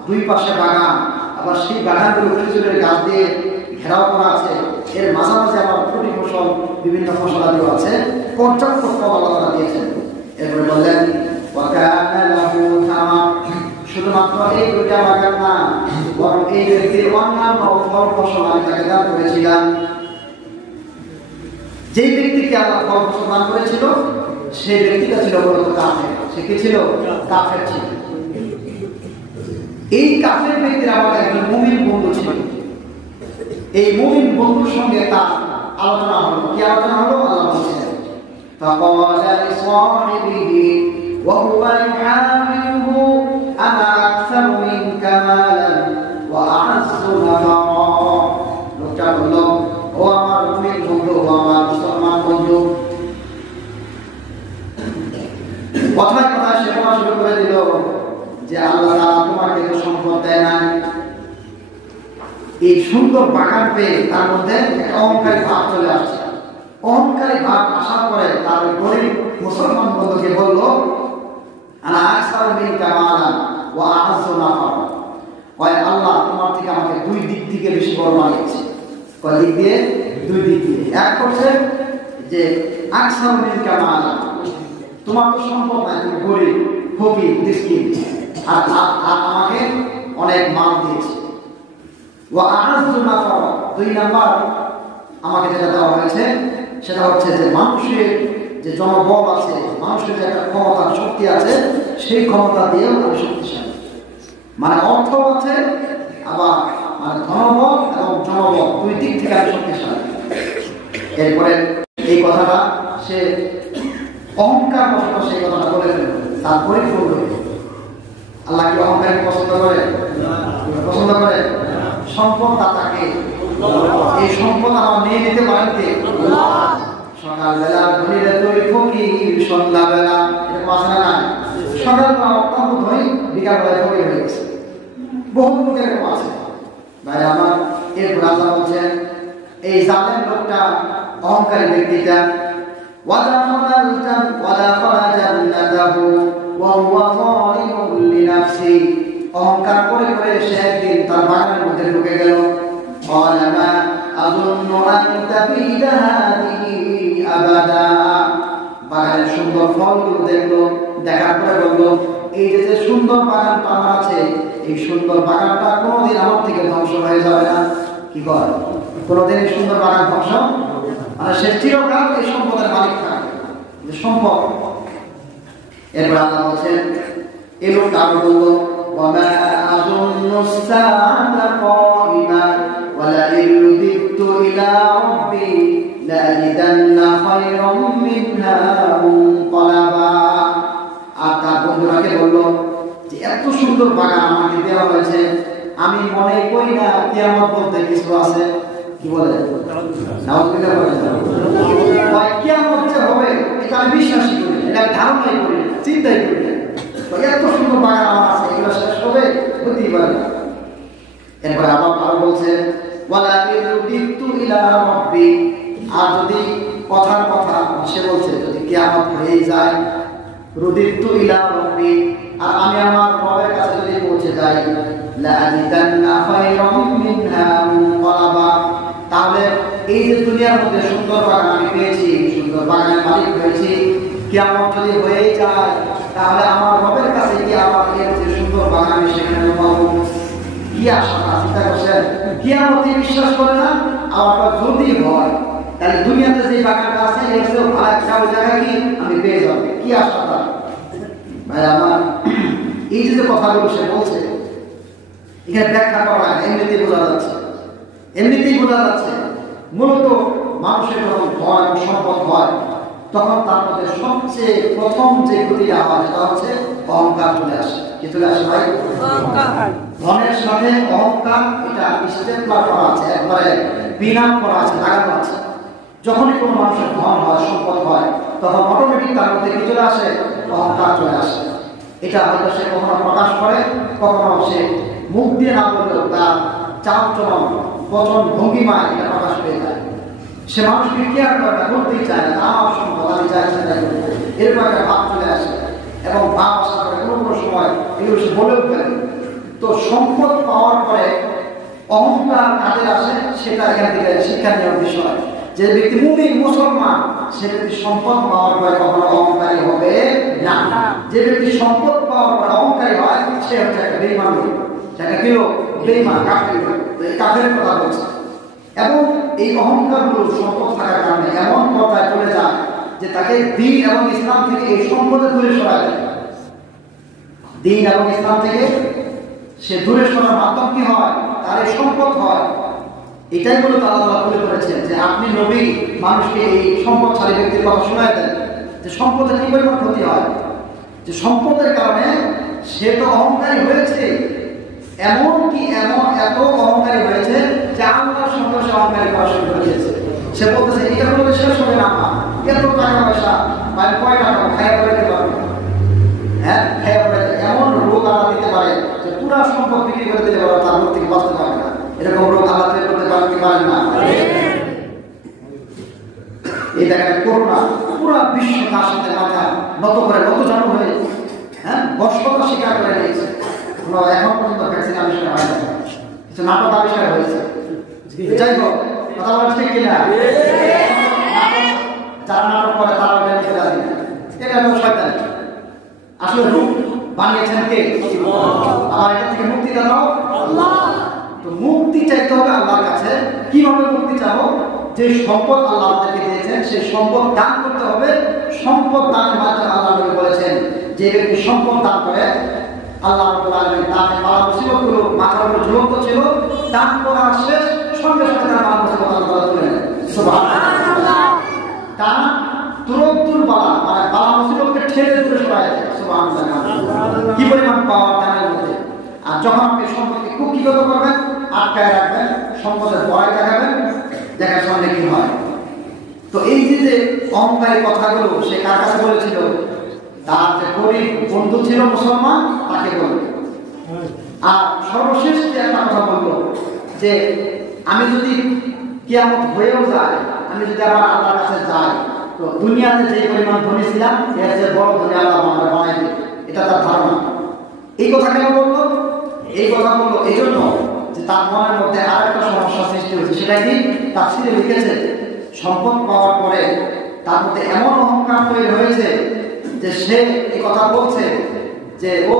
2 পাশে বাগান। আবার সেই বাগানগুলো খেজুরের গাছ দিয়ে ঘেরাও করা আছে, এর মাঝামাঝি আবার প্রতি ফসল বিভিন্ন ফসলাদিও আছে, পর্যাপ্ত ফল আল্লাহ তাআলা দিয়েছেন। এরপরে বললেন শুধুমাত্র এই দুইটা বাগান না, বরং এই ব্যক্তির অন্যান্য ফল ফসল আমি তাকে দান করেছিলাম। যেই ব্যক্তিকে আল্লাহ ফল ফসল দান করেছিল সেই ব্যক্তিটা ছিল মূলত কাফের। সে কি ছিল? কাফের ছিল। এই কাফের ব্যক্তির আমার একজন মুমিন বন্ধু ছিল। এই মুমিন বন্ধুর সঙ্গে তার আলোচনা হলো। কি আলোচনা হলো? আল্লাহ বলছেন فقال لصاحبه وهو يحاوره أنا أكثر منك مالا وأعز نفرا। লোকটা বলল, ও আমার মুমিন বন্ধু, ও আমার মুসলমান বন্ধু। কথায় কথায় সে বলা শুরু করে দিল যে আল্লাহ তাআলা তোমাকে তো সম্পদ দেয় না। এই সুন্দর বাগান পেয়ে তার মধ্যে একটা অহংকারী ভাব চলে আসছে। অহংকারী ভাব আসার পরে তার গরিব মুসলমান বন্ধুকে বলল, আনা আকসারু মিনকা মালান ওয়া আ'আজ্জু নাফারা। কয় আল্লাহ তোমার থেকে আমাকে দুই দিক থেকে বেশি বড় বানিয়েছে। কয় দিক দিয়ে? দুই দিক দিয়ে। এক করছে যে আকসারু মিনকা মালান, তোমার তো সম্পদ নাই, তুমি গরিব ফকির মিসকিন, আর আমাকে অনেক মাল দিয়েছে। ওয়া আ'আজ্জু নাফারা, দুই নাম্বার আমাকে যেটা দেওয়া হয়েছে সেটা হচ্ছে যে মানুষের যে জনবল আছে, মানুষের যে একটা ক্ষমতা শক্তি আছে, সেই ক্ষমতা দিয়েও আমি শক্তিশালী। মানে অর্থ আছে, আবার মানে ধনবল এবং জনবল দুই দিক থেকে আমি শক্তিশালী। এরপরে এই কথাটা সে অহংকার বশত সেই কথাটা বলে ফেলল, তার পরিপূর্ণ হয়ে। আল্লাহ কি অহংকারী পছন্দ করে? পছন্দ করে? সম্পদ দাতাকে। এই সম্পদ আমার নিয়ে নিতে পারেন কে? সকালবেলা ধনীরা তৈরি ফকির, সন্ধ্যাবেলা এরকম আছে না? না, সকালবেলা অত্যন্ত ধনী, বিকালবেলা ফকির হয়ে গেছে। বহু লোক এরকম আছে ভাই আমার। এরপর আল্লাহ বলছেন এই জালেম লোকটা, অহংকারী ব্যক্তিটা, অহংকার করে করে সে একদিন তার বাগানের মধ্যে ঢুকে গেল। বাগানের সুন্দর ফলগুলো দেখলো, দেখার পরে বললো, এই যে সুন্দর বাগানটা আমার আছে, এই সুন্দর বাগানটা কোনোদিন আমার থেকে ধ্বংস হয়ে যাবে না। কি কর? কোনোদিন এই সুন্দর বাগান ধ্বংস, মানে সে চিরকাল এই সম্পদের মালিক থাকে, যে সম্পদ। এরপর আল্লাহ বলছেন এই লোকটা আরো বললো, وما أظن الساعة قائمة ولئن رددت إلى ربي لأجدن خيرا منها منقلبا। আর তার বন্ধুরাকে বললো যে এত সুন্দর বাগান আমাকে দেওয়া হয়েছে, আমি মনে করি না কিয়ামত বলতে কিছু আছে। কি বলে? নাউযুবিল্লাহ বলে। কিয়ামত যে হবে এটা আমি বিশ্বাসই করি না, এটা ধারণাই করি না, চিন্তাই করি না। এত সুন্দর বাগান আমার আছে, এগুলো শেষ হবে? হতেই পারে না। এরপর আবার বলছে, আর যদি কথার কথা সে বলছে যদি কিয়ামত হয়ে যায়, রুদিতু ইলা রাব্বি, আর আমি আমার রবের কাছে যদি পৌঁছে যাই, লাআজিদান্না খায়রাম মিনহা মুনকালাবা, তাহলে এই যে দুনিয়ার মধ্যে সুন্দর বাগান আমি পেয়েছি, সুন্দর বাগানের মালিক হয়েছি, কিয়ামত যদি হয়ে যায় তাহলে আমার রবের কাছে কি আমার এর যে সুন্দর বাগান আমি সেখানে পাবো। কি আশা চিন্তা করছেন? কিয়ামতে বিশ্বাস করে না, আবার যদি হয় তাহলে দুনিয়াতে যে বাগানটা আছে এর চেয়েও ভালো একটা জায়গা কি আমি পেয়ে যাবো। কি আশা তার? ভাই আমার এই যে কথাগুলো সে বলছে, এখানে ব্যাখ্যা করা এমনিতেই বোঝা যাচ্ছে, এমনিতেই বোঝা যাচ্ছে মূলত মানুষের যখন ধন সম্পদ হয় তখন তার মধ্যে সবচেয়ে প্রথম যে ক্ষতিটা হয় সেটা হচ্ছে অহংকার চলে আসে। কি চলে আসে ভাই? ধনের সাথে অহংকার, এটা স্টেপলার করা আছে, একবারে বিনাম করা আছে, লাগানো আছে। যখনই কোনো মানুষের ধন হয়, সম্পদ হয়, তখন অটোমেটিক তার মধ্যে কি চলে আসে? অহংকার চলে আসে। এটা হয়তো সে কখনো প্রকাশ করে, কখনো সে মুখ দিয়ে না বললেও তার চালচলন, বচন, ভঙ্গিমা এটা প্রকাশ পেয়ে যায়। সে মানুষকে কেয়ার করে না, করতেই চায় না, আমার সম্পদ আমি চাই সেটা করতে, এরকম একটা ভাব চলে আসে। এবং ভাব আসার পরে কোনো কোনো সময় এগুলো সে বলেও ফেলে। তো সম্পদ পাওয়ার পরে অহংকার কাদের আসে সেটা এখান থেকে শিক্ষা নেওয়ার বিষয়। যে ব্যক্তি মুমিন মুসলমান সে ব্যক্তি সম্পদ পাওয়ার পরে কখনো অহংকারী হবে না। যে ব্যক্তি সম্পদ পাওয়ার পরে অহংকারী হয় সে হচ্ছে একটা বেঈমান লোক, সেটা কি লোক? বেঈমান, কাফের লোক। এই কাফের কথা বলছে। এবং এই অহংকারগুলো সম্পদ থাকার কারণে এমন পর্যায়ে চলে যায় যে তাকে দ্বীন এবং ইসলাম থেকে এই সম্পদে দূরে সরায় দেয়। দ্বীন এবং ইসলাম থেকে সে দূরে সরার মাধ্যম কি হয়? তার এই সম্পদ হয়। এটাই বলে আল্লাহ বলে করেছেন যে আপনি নবী মানুষকে এই সম্পদশালী ব্যক্তির কথা শোনায় দেন যে সম্পদের কি পরিমাণ ক্ষতি হয়। যে সম্পদের কারণে সে তো অহংকারী হয়েছে, এমনকি এত অহংকারী হয়েছে যে আল্লাহর সঙ্গে সে অহংকারী করা শুরু করে দিয়েছে। সে বলতেছে এটা বলতে শেষ হবে না, এত টাকা পয়সা বা কয় টাকা খাইয়া করে দিতে পারবে, হ্যাঁ খাইয়া করে এমন রোগ আল্লাহ দিতে পারে যে পুরা সম্পদ বিক্রি করে দিতে পারে, তার রোগ থেকে বাঁচতে পারবে না। এরকম রোগ আল্লাহ তৈরি করতে পারেন কি পারেন না? এই দেখেন করোনা পুরা বিশ্ব তার সাথে মাথা নত করে নত জানো হয়ে বর্ষতা স্বীকার করে নিয়েছে। এখন পর্যন্ত ভ্যাকসিন আবিষ্কার হয় না, কিছু নাটক আবিষ্কার হয়েছে। যাই হোক, কথা বলা ঠিক কিনা? যারা নাটক করে তারা ওইটা নিতে রাজি না। এটা হলো শয়তান। আসলে রূপ বানিয়েছেন কে? আমার এটা থেকে মুক্তি দাও আল্লাহ। তো মুক্তি চাইতে হবে আল্লাহর কাছে। কিভাবে মুক্তি চাবো? যে সম্পদ আল্লাহ আমাদেরকে দিয়েছেন সেই সম্পদ দান করতে হবে। সম্পদ দানের মাধ্যমে আল্লাহ নবী বলেছেন যে ব্যক্তি সম্পদ দান করে আল্লাহ রাব্বুল আলামিন তার বালা মুসিবতগুলো মাথার উপর ঝুলন্ত ছিল, দান করার শেষ সঙ্গে সঙ্গে তার বালা মুসিবত আল্লাহ তুলে নেন। সুবহানাল্লাহ। কারণ তুরুর বালা মানে বালা মুসিবতকে ঠেলে দূরে সরায় দেয়। সুবহানাল্লাহ। কি পরিমাণ পাওয়ার দানের মধ্যে। আর যখন আপনি সম্পদকে কুক্ষিগত করবেন, আটকায় রাখবেন, সম্পদের ভয় দেখাবেন, দেখার সামনে কি হয়। তো এই যে অহংকারী কথাগুলো সে কার কাছে বলেছিল? তার যে গরিব বন্ধু ছিল মুসলমান তাকে বলবে। আর সর্বশেষ একটা কথা বললো যে আমি যদি কিয়ামত হয়েও যায়, আমি যদি আবার আল্লাহর কাছে যাই, তো দুনিয়াতে যে পরিমাণ ধনী ছিলাম এর যে বড় ধনী আল্লাহ আমাকে বানাই দেবে, এটা তার ধারণা। এই কথা কেন বললো? এই কথা বললো এই জন্য যে তার মনের মধ্যে আর একটা সমস্যা সৃষ্টি হয়েছে। সেটা কি? তাফসীরে লিখেছে সম্পদ পাওয়ার পরে তার মধ্যে এমন অহংকার তৈরি হয়েছে যে সে এই কথা বলছে যে ও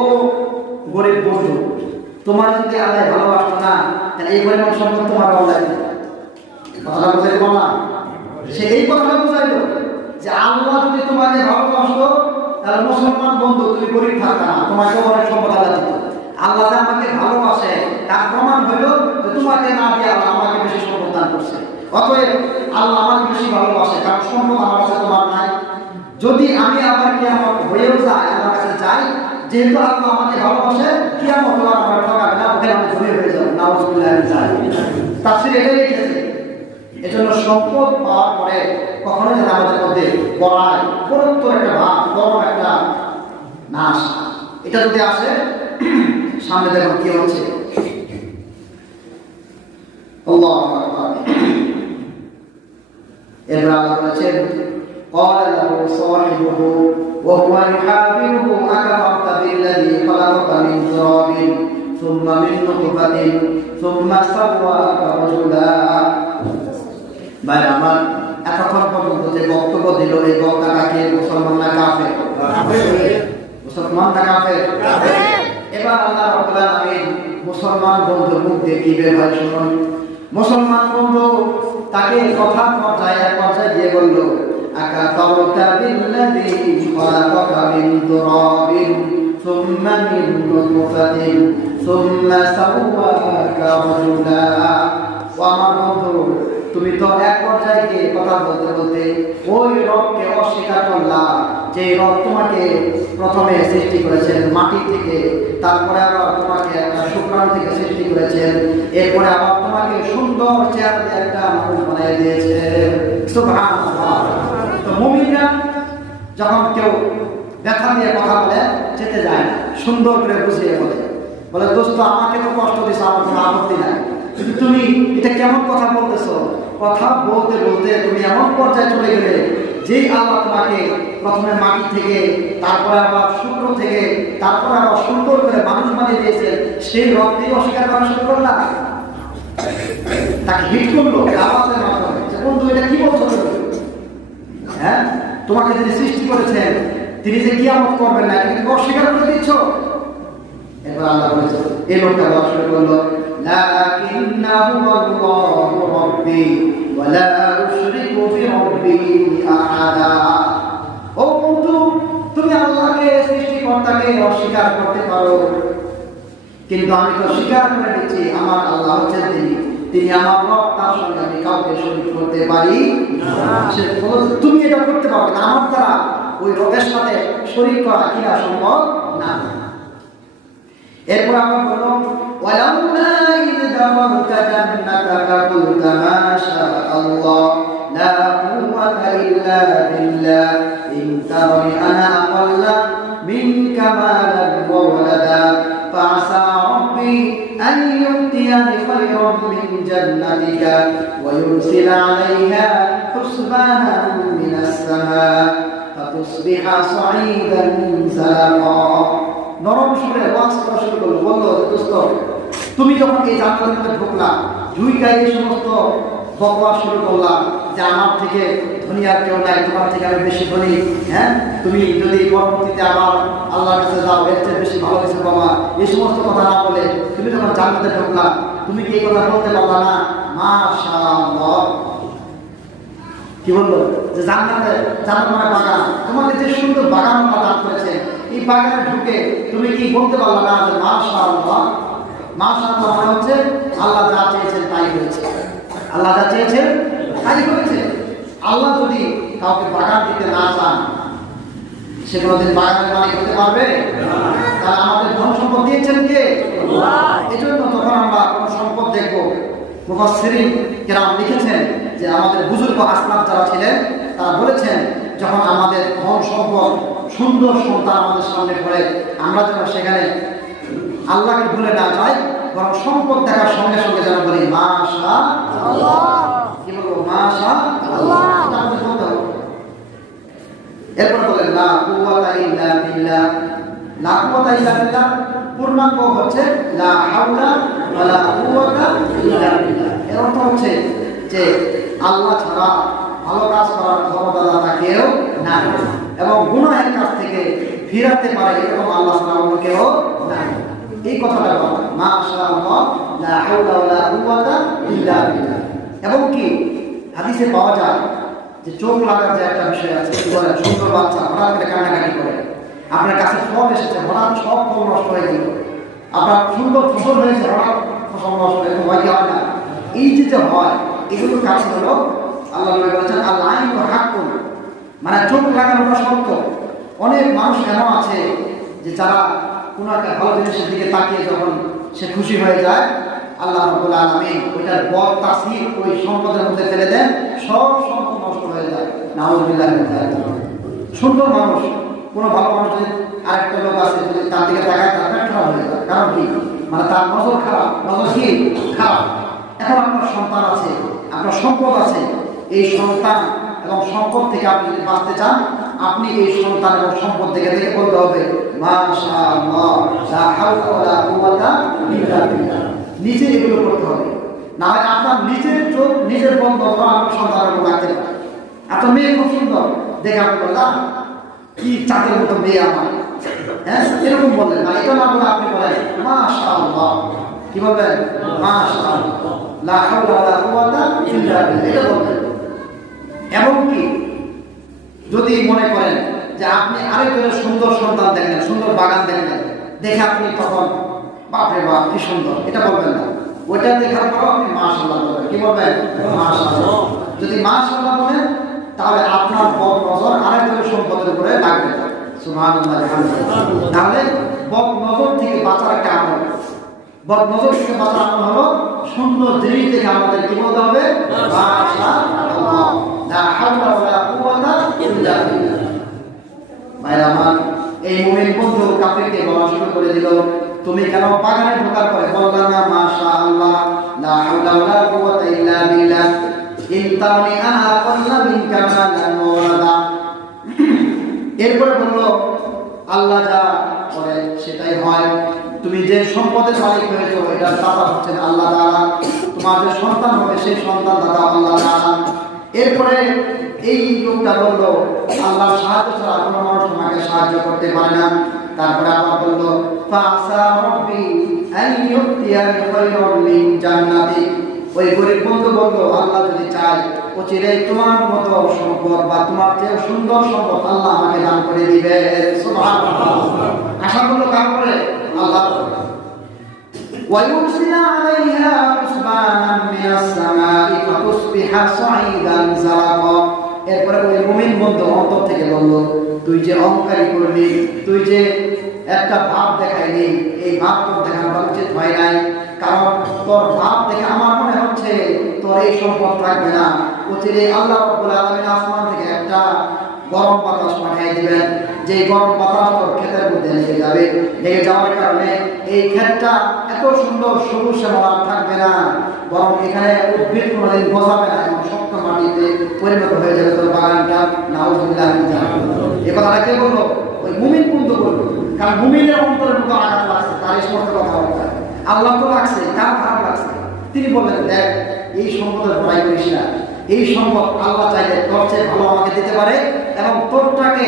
গরিব বন্ধু, তোমার যদি আল্লাহ ভালোবাসতো না তাহলে এই পরিমাণ সম্পদ তোমার আল্লাহ দিত। কথাটা বুঝাইতে পারলাম? সে এই কথাটা বুঝাইলো যে আল্লাহ যদি তোমাকে ভালোবাসতো তাহলে মুসলমান বন্ধু তুমি গরিব থাকতা না, তোমাকে অনেক সম্পদ আল্লাহ দিত। আল্লাহ যে আমাকে ভালোবাসে তার প্রমাণ হইল যে তোমাকে না দিয়ে আল্লাহ আমাকে বেশি সম্পদ দান করছে। অতএব আল্লাহ আমাকে বেশি ভালোবাসে, কারণ সম্পদ আমার কাছে তোমার নাই। যদি আমি আবার কিয়ামত হয়েও যাই, আল্লাহর কাছে যাই, যেহেতু আল্লাহ আমাকে ভালোবাসে, কিয়ামত আমার ঠকাবে না, ওখানে আমি ধরে হয়ে যাবো। নাউজুবিল্লাহ মিন যালিক। তাফসীরে এটাই লিখেছে। এজন্য সম্পদ পাওয়ার পরে কখনো যেন আমাদের মধ্যে বড়াই গুরুত্ব একটা ভাব, বড় একটা নাশ, এটা যদি আসে সামনে দেখো কি হচ্ছে। আল্লাহু আকবার। এরপর আল্লাহ বলেছেন قال له صاحبه وهو يحاوره أكفرت بالذي خلقك من تراب ثم من نطفة ثم سواك رجلا। ভাই আমার এতক্ষণ পর্যন্ত যে বক্তব্য দিল এই বক্তাকে মুসলমান না কাফের? মুসলমান না কাফের? এবার আল্লাহ রাব্বুল আলামিন মুসলমান বন্ধুর মুখ দেখিবে। ভাই শুনুন, মুসলমান বন্ধু তাকে কথা পর্যায়ে দিয়ে বলল আকাফারতা বিল্লাযী খালাকাকা মিন তুরাবিন সুম্মা মিন নুতফাতিন সুম্মা সাওয়াকা রাজুলা। ও আমার বন্ধু, তুমি তো এক পর্যায়ে গিয়ে কথা বলতে বলতে ওই রবকে অস্বীকার করলা যে রব তোমাকে প্রথমে সৃষ্টি করেছেন মাটি থেকে, তারপরে আবার তোমাকে একটা শুক্রাণু থেকে সৃষ্টি করেছেন, এরপরে আবার তোমাকে সুন্দর চেহারা দিয়ে একটা মানুষ বানিয়ে দিয়েছে। সুবহানাল্লাহ। তো মুমিনরা যখন কেউ ব্যথা দিয়ে কথা বলে যেতে যায় না, সুন্দর করে বুঝিয়ে বলে দোস্ত আমাকে তো কষ্ট দিয়েছে, আমার কোনো আপত্তি নাই, কিন্তু তুমি এটা কেমন কথা বলতেছো? কথা বলতে বলতে তুমি এমন পর্যায়ে চলে গেলে যেই আল্লাহ তোমাকে প্রথমে মাটি থেকে, তারপরে আবার শুক্র থেকে, তারপরে আবার সুন্দর করে মানুষ বানিয়ে দিয়েছে, সেই রবকেই অস্বীকার করা শুরু করলাম। তাকে হিট করলো আওয়াজের মাধ্যমে যে বন্ধু এটা কি বলছো তুমি? হ্যাঁ, তোমাকে যিনি সৃষ্টি করেছেন তিনি যে কিয়ামত করবেন না এটা অস্বীকার করে দিচ্ছ। এবার আল্লাহ বলেছে, এই লোকটা বলা শুরু করলো, লাকিন্নাহু আল্লাহু রাব্বি ওয়া লা উশরিকু বিরাব্বি আহাদা। ও বন্ধু, তুমি আল্লাহকে সৃষ্টিকর্তাকে অস্বীকার করতে পারো, কিন্তু আমি তো স্বীকার করে নিচ্ছি আমার আল্লাহ হচ্ছেন তিনি আমার রব, তার সঙ্গে আমি কাউকে শরীক করতে পারি না। তুমি এটা করতে পারবে না, আমার দ্বারা ওই রবের সাথে শরীক করা কিনা সম্ভব না। এরপর আমরা বলল, ওয়ালাউলা ইয দাখালতা জান্নাতাকা কুলতা মা শাআল্লাহ লা কুওয়াতা ইল্লা বিল্লাহ ইন তারানি আনা আকাল্লা মিনকা মালান ওয়া ওয়ালাদা ফাআসা রাব্বি আন ইউতিয়ানি খায়রান মিন জান্নাতিকা ওয়া ইউরসিলা আলাইহা হুসবানান মিনাস সামা ফাতুসবিহা সাঈদান সালামা। নরম সুরে ওয়াজ করা শুরু করলো, বললো, দোস্ত তুমি যখন এই জান্নাতের মধ্যে ঢুকলা, ঝুঁকায় এই সমস্ত বকওয়া শুরু করলাম যে আমার থেকে ধনী আর কেউ নাই, তোমার থেকে আমি বেশি ধনী, হ্যাঁ তুমি যদি পরবর্তীতে আবার আল্লাহর কাছে যাও এর চেয়ে বেশি ভালো কিছু পাবা, এই সমস্ত কথা না বলে তুমি যখন জান্নাতে ঢুকলা তুমি কি এই কথা বলতে পারলা না মাশাআল্লাহ? কি বললো যে জান্নাত মানে বাগান, তোমাকে যে সুন্দর বাগান প্রদান করেছে, এই বাগানে ঢুকে তুমি কি বলতে পারলা না যে মাশাআল্লাহ? মাশাআল্লাহ মানে হচ্ছে আল্লাহ যা চেয়েছেন তাই হয়েছে, আল্লাহ যা চেয়েছেন তাই হয়েছে। আল্লাহ যদি কাউকে বাগান দিতে না চান সে কোনোদিন বাগানের মালিক হতে পারবে? তাহলে আমাদের ধন সম্পদ দিয়েছেন কে? এই জন্য তখন আমরা কোন সম্পদ দেখবো, মুফাসসিরিন কেরাম লিখেছেন যে আমাদের বুজুর্গ আসলাফ যারা ছিলেন তারা বলেছেন, যখন আমাদের ধন সম্পদ সুন্দর সন্তান আমাদের সামনে পড়ে আমরা যেন সেখানে আল্লাহকে ভুলে না যাই, বরং সম্পদ দেখার সঙ্গে সঙ্গে যেন বলি মাশাআল্লাহ। কি বলবো? মাশাআল্লাহ। এরপর বলেন লা কুওয়াতা ইল্লা বিল্লাহ। লা কুওয়াতা ইল্লা বিল্লাহ পূর্ণাঙ্গ হচ্ছে লা হাওলা ওয়া লা কুওয়াতা ইল্লা বিল্লাহ। এর অর্থ হচ্ছে যে আল্লাহ ছাড়া ভালো কাজ করার ক্ষমতা দাতা কেউ নাই, এবং গুনাহের কাছ থেকে ফিরাতে পারে এরকম আল্লাহ ছাড়া অন্য কেউ নাই। এই কথাটা বলা মাশাআল্লাহ লা হাওলা ওয়া লা কুওয়াতা ইল্লা বিল্লাহ। এবং কি হাদিসে পাওয়া যায় যে চোখ লাগার যে একটা বিষয় আছে, কি বলে, সুন্দর বাচ্চা হঠাৎ করে কান্নাকাটি করে, আপনার কাছে ফল এসেছে হঠাৎ সব ফল নষ্ট হয়ে গেল, আপনার সুন্দর ফসল হয়েছে হঠাৎ ফসল নষ্ট হয়ে গেল, হয় না? এই যে হয় এগুলো কাজ হলো আল্লাহ বলেছেন আল্লাহ হাক্কুন, মানে চোখ লাগানোটা সত্য। অনেক মানুষ এমন আছে যে যারা কোনো একটা ভালো জিনিসের দিকে তাকিয়ে যখন সে খুশি হয়ে যায়, আল্লাহ রাব্বুল আলামিন ওইটার বদ তাসির ওই সম্পদের মধ্যে ফেলে দেন, সব সম্পদ নষ্ট হয়ে যায়। নাউযুবিল্লাহ মিন যালিক। সুন্দর মানুষ, কোনো ভালো মানুষ যদি আরেকটা লোক আছে যদি তার দিকে তাকায় তার পেট খারাপ হয়ে যায়। কারণ কি? মানে তার নজর খারাপ, নজর কি খারাপ। এখন আপনার সন্তান আছে, আপনার সম্পদ আছে, এই সন্তান এবং সম্পদ থেকে আপনি যদি বাঁচতে চান, আপনি এই সন্তান এবং সম্পদ থেকে বলতে হবে মাশাআল্লাহ লা হাওলা ওয়া লা কুওয়াতা ইল্লা বিল্লাহ। নিজে এগুলো করতে হবে, না হয় আপনার নিজের চোখ নিজের বন্ধ করা আপনার সন্তানের উপর রাখতে পারে। এত মেয়ে খুব সুন্দর দেখে আপনি বললাম কি চাঁদের মতো মেয়ে আমার, হ্যাঁ এরকম বললেন না, এটা না বলে আপনি বলেন মাশাআল্লাহ। কি বলবেন? মাশাআল্লাহ লা হাওলা ওয়া লা কুওয়াতা ইল্লা বিল্লাহ, এটা বলবেন। এবং কি যদি মনে করেন যে আপনি আরেকজনের সুন্দর সন্তান দেখলেন, সুন্দর বাগান দেখলেন, দেখে আপনি তখন বাপরে বাপ কি সুন্দর, এটা বলবেন না। ওইটা দেখার পর আপনি মাশাআল্লাহ বলবেন। কি বলবেন? মাশাআল্লাহ। যদি মাশাআল্লাহ বলেন তাহলে আপনার বদ নজর আরেকজনের সম্পদের উপরে লাগবে। সুবহানাল্লাহ। তাহলে বদ নজর থেকে বাঁচার একটা আমল, বদ নজর থেকে বাঁচার আমল হলো সুন্দর জিনিস দেখে আমাদের কি বলতে হবে মাশাআল্লাহ লা হাওলা ওয়া লা কুওয়াতা ইল্লা বিল্লাহ। ভাইরা আমার, এই মুমিন বন্ধু কাফেরকে বলা শুরু করে দিল, তুমি কেন বাগানে ঢোকার পরে বললা না মাশাআল্লাহ লা হাওলা ওয়া লা কুওয়াতা ইল্লা বিল্লাহ ইন তারানি আনা আকাল্লা মিনকা মালান ওয়া ওয়ালাদা। এরপরে বলল আল্লাহ যা করে সেটাই হয়, তুমি যে সম্পদের মালিক হয়েছো এটার দাতা হচ্ছেন আল্লাহ তাআলা, তোমার যে সন্তান হবে সেই সন্তান দাতা আল্লাহ তাআলা। এরপরে এই লোকটা বললো আল্লাহর সাহায্য ছাড়া কোনো মানুষ তোমাকে সাহায্য করতে পারে না। তারপরে আবার বললো ফাসা রাব্বি আন ইউতিয়ানি খায়রাম মিন জান্নাতি। ওই গরিব বন্ধু বললো আল্লাহ যদি চায় অচিরেই তোমার মতো সম্পদ বা তোমার চেয়ে সুন্দর সম্পদ আল্লাহ আমাকে দান করে দিবে। সুবহানাল্লাহ। আশা করলো তারপরে আল্লাহ ويرسل عليها حسبانا من السماء فتصبح صعيدا زلقا। এরপরে ওই মুমিন বন্ধু অন্তর থেকে বলল তুই যে অহংকারী করলি, তুই যে একটা ভাব দেখাইলি, এই ভাব তোর দেখানো উচিত হয় নাই, কারণ তোর ভাব দেখে আমার মনে হচ্ছে তোর এই সম্পদ থাকবে না। অচিরেই আল্লাহ রাব্বুল আলামিন আসমান থেকে একটা গরম বাতাস পাঠিয়ে দিবেন, যে গরম বাতাস তোর ক্ষেতের মধ্যে লেগে যাবে। লেগে যাওয়ার কারণে এই ক্ষেতটা এত সুন্দর সবুজ শ্যামল থাকবে না, বরং এখানে উদ্ভিদ কোনোদিন গজাবে না, এবং শক্ত মাটিতে পরিণত হয়ে যাবে তোর বাগানটা। নাউযুবিল্লাহ। এ কথাটা কে বললো? ওই মুমিন বন্ধু বললো, কারণ মুমিনের অন্তরের মতো আঘাত লাগছে তার এই সমস্ত কথাবার্তা। আল্লাহ তো লাগছে, কার খারাপ লাগছে? তিনি বললেন দেখ এই সম্পদের ভয় করিস না, এই সম্পদ আল্লাহ চাইলে তোর চেয়ে ভালো আমাকে দিতে পারে, এবং তোরটাকে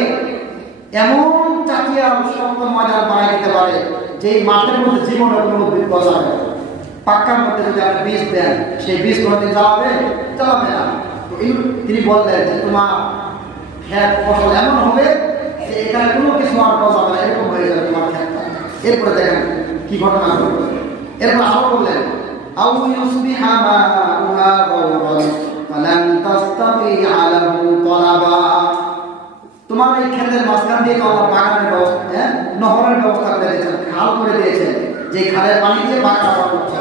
এমন চাকিয়া শক্ত ময়দান বানিয়ে দিতে পারে যেই মাঠের মধ্যে জীবনের কোনো উদ্ভিদ গজাবে। পাক্কার মধ্যে যদি আপনি বীজ দেন সেই বীজ কোনোদিন জ্বালাবে না। তিনি বললেন যে তোমার ক্ষেত ফসল এমন হবে যে এখানে কোনো কিছু আর গজাবে না, এরকম হয়ে যাবে তোমার ক্ষেতটা। এরপরে দেখেন কি ঘটনা ঘটবে। এরপর আরো বললেন আউ ইউসবিহা মাউহা গাওরান ফালান তাসতাতিআ লাহু তালাবা। তোমার এই ক্ষেতের মাঝখান দিয়ে আল্লাহ বাগানের ব্যবস্থা, নহরের ব্যবস্থা করে দিয়েছেন, খাল করে দিয়েছেন, যে খালের পানি দিয়ে বাগান করছে।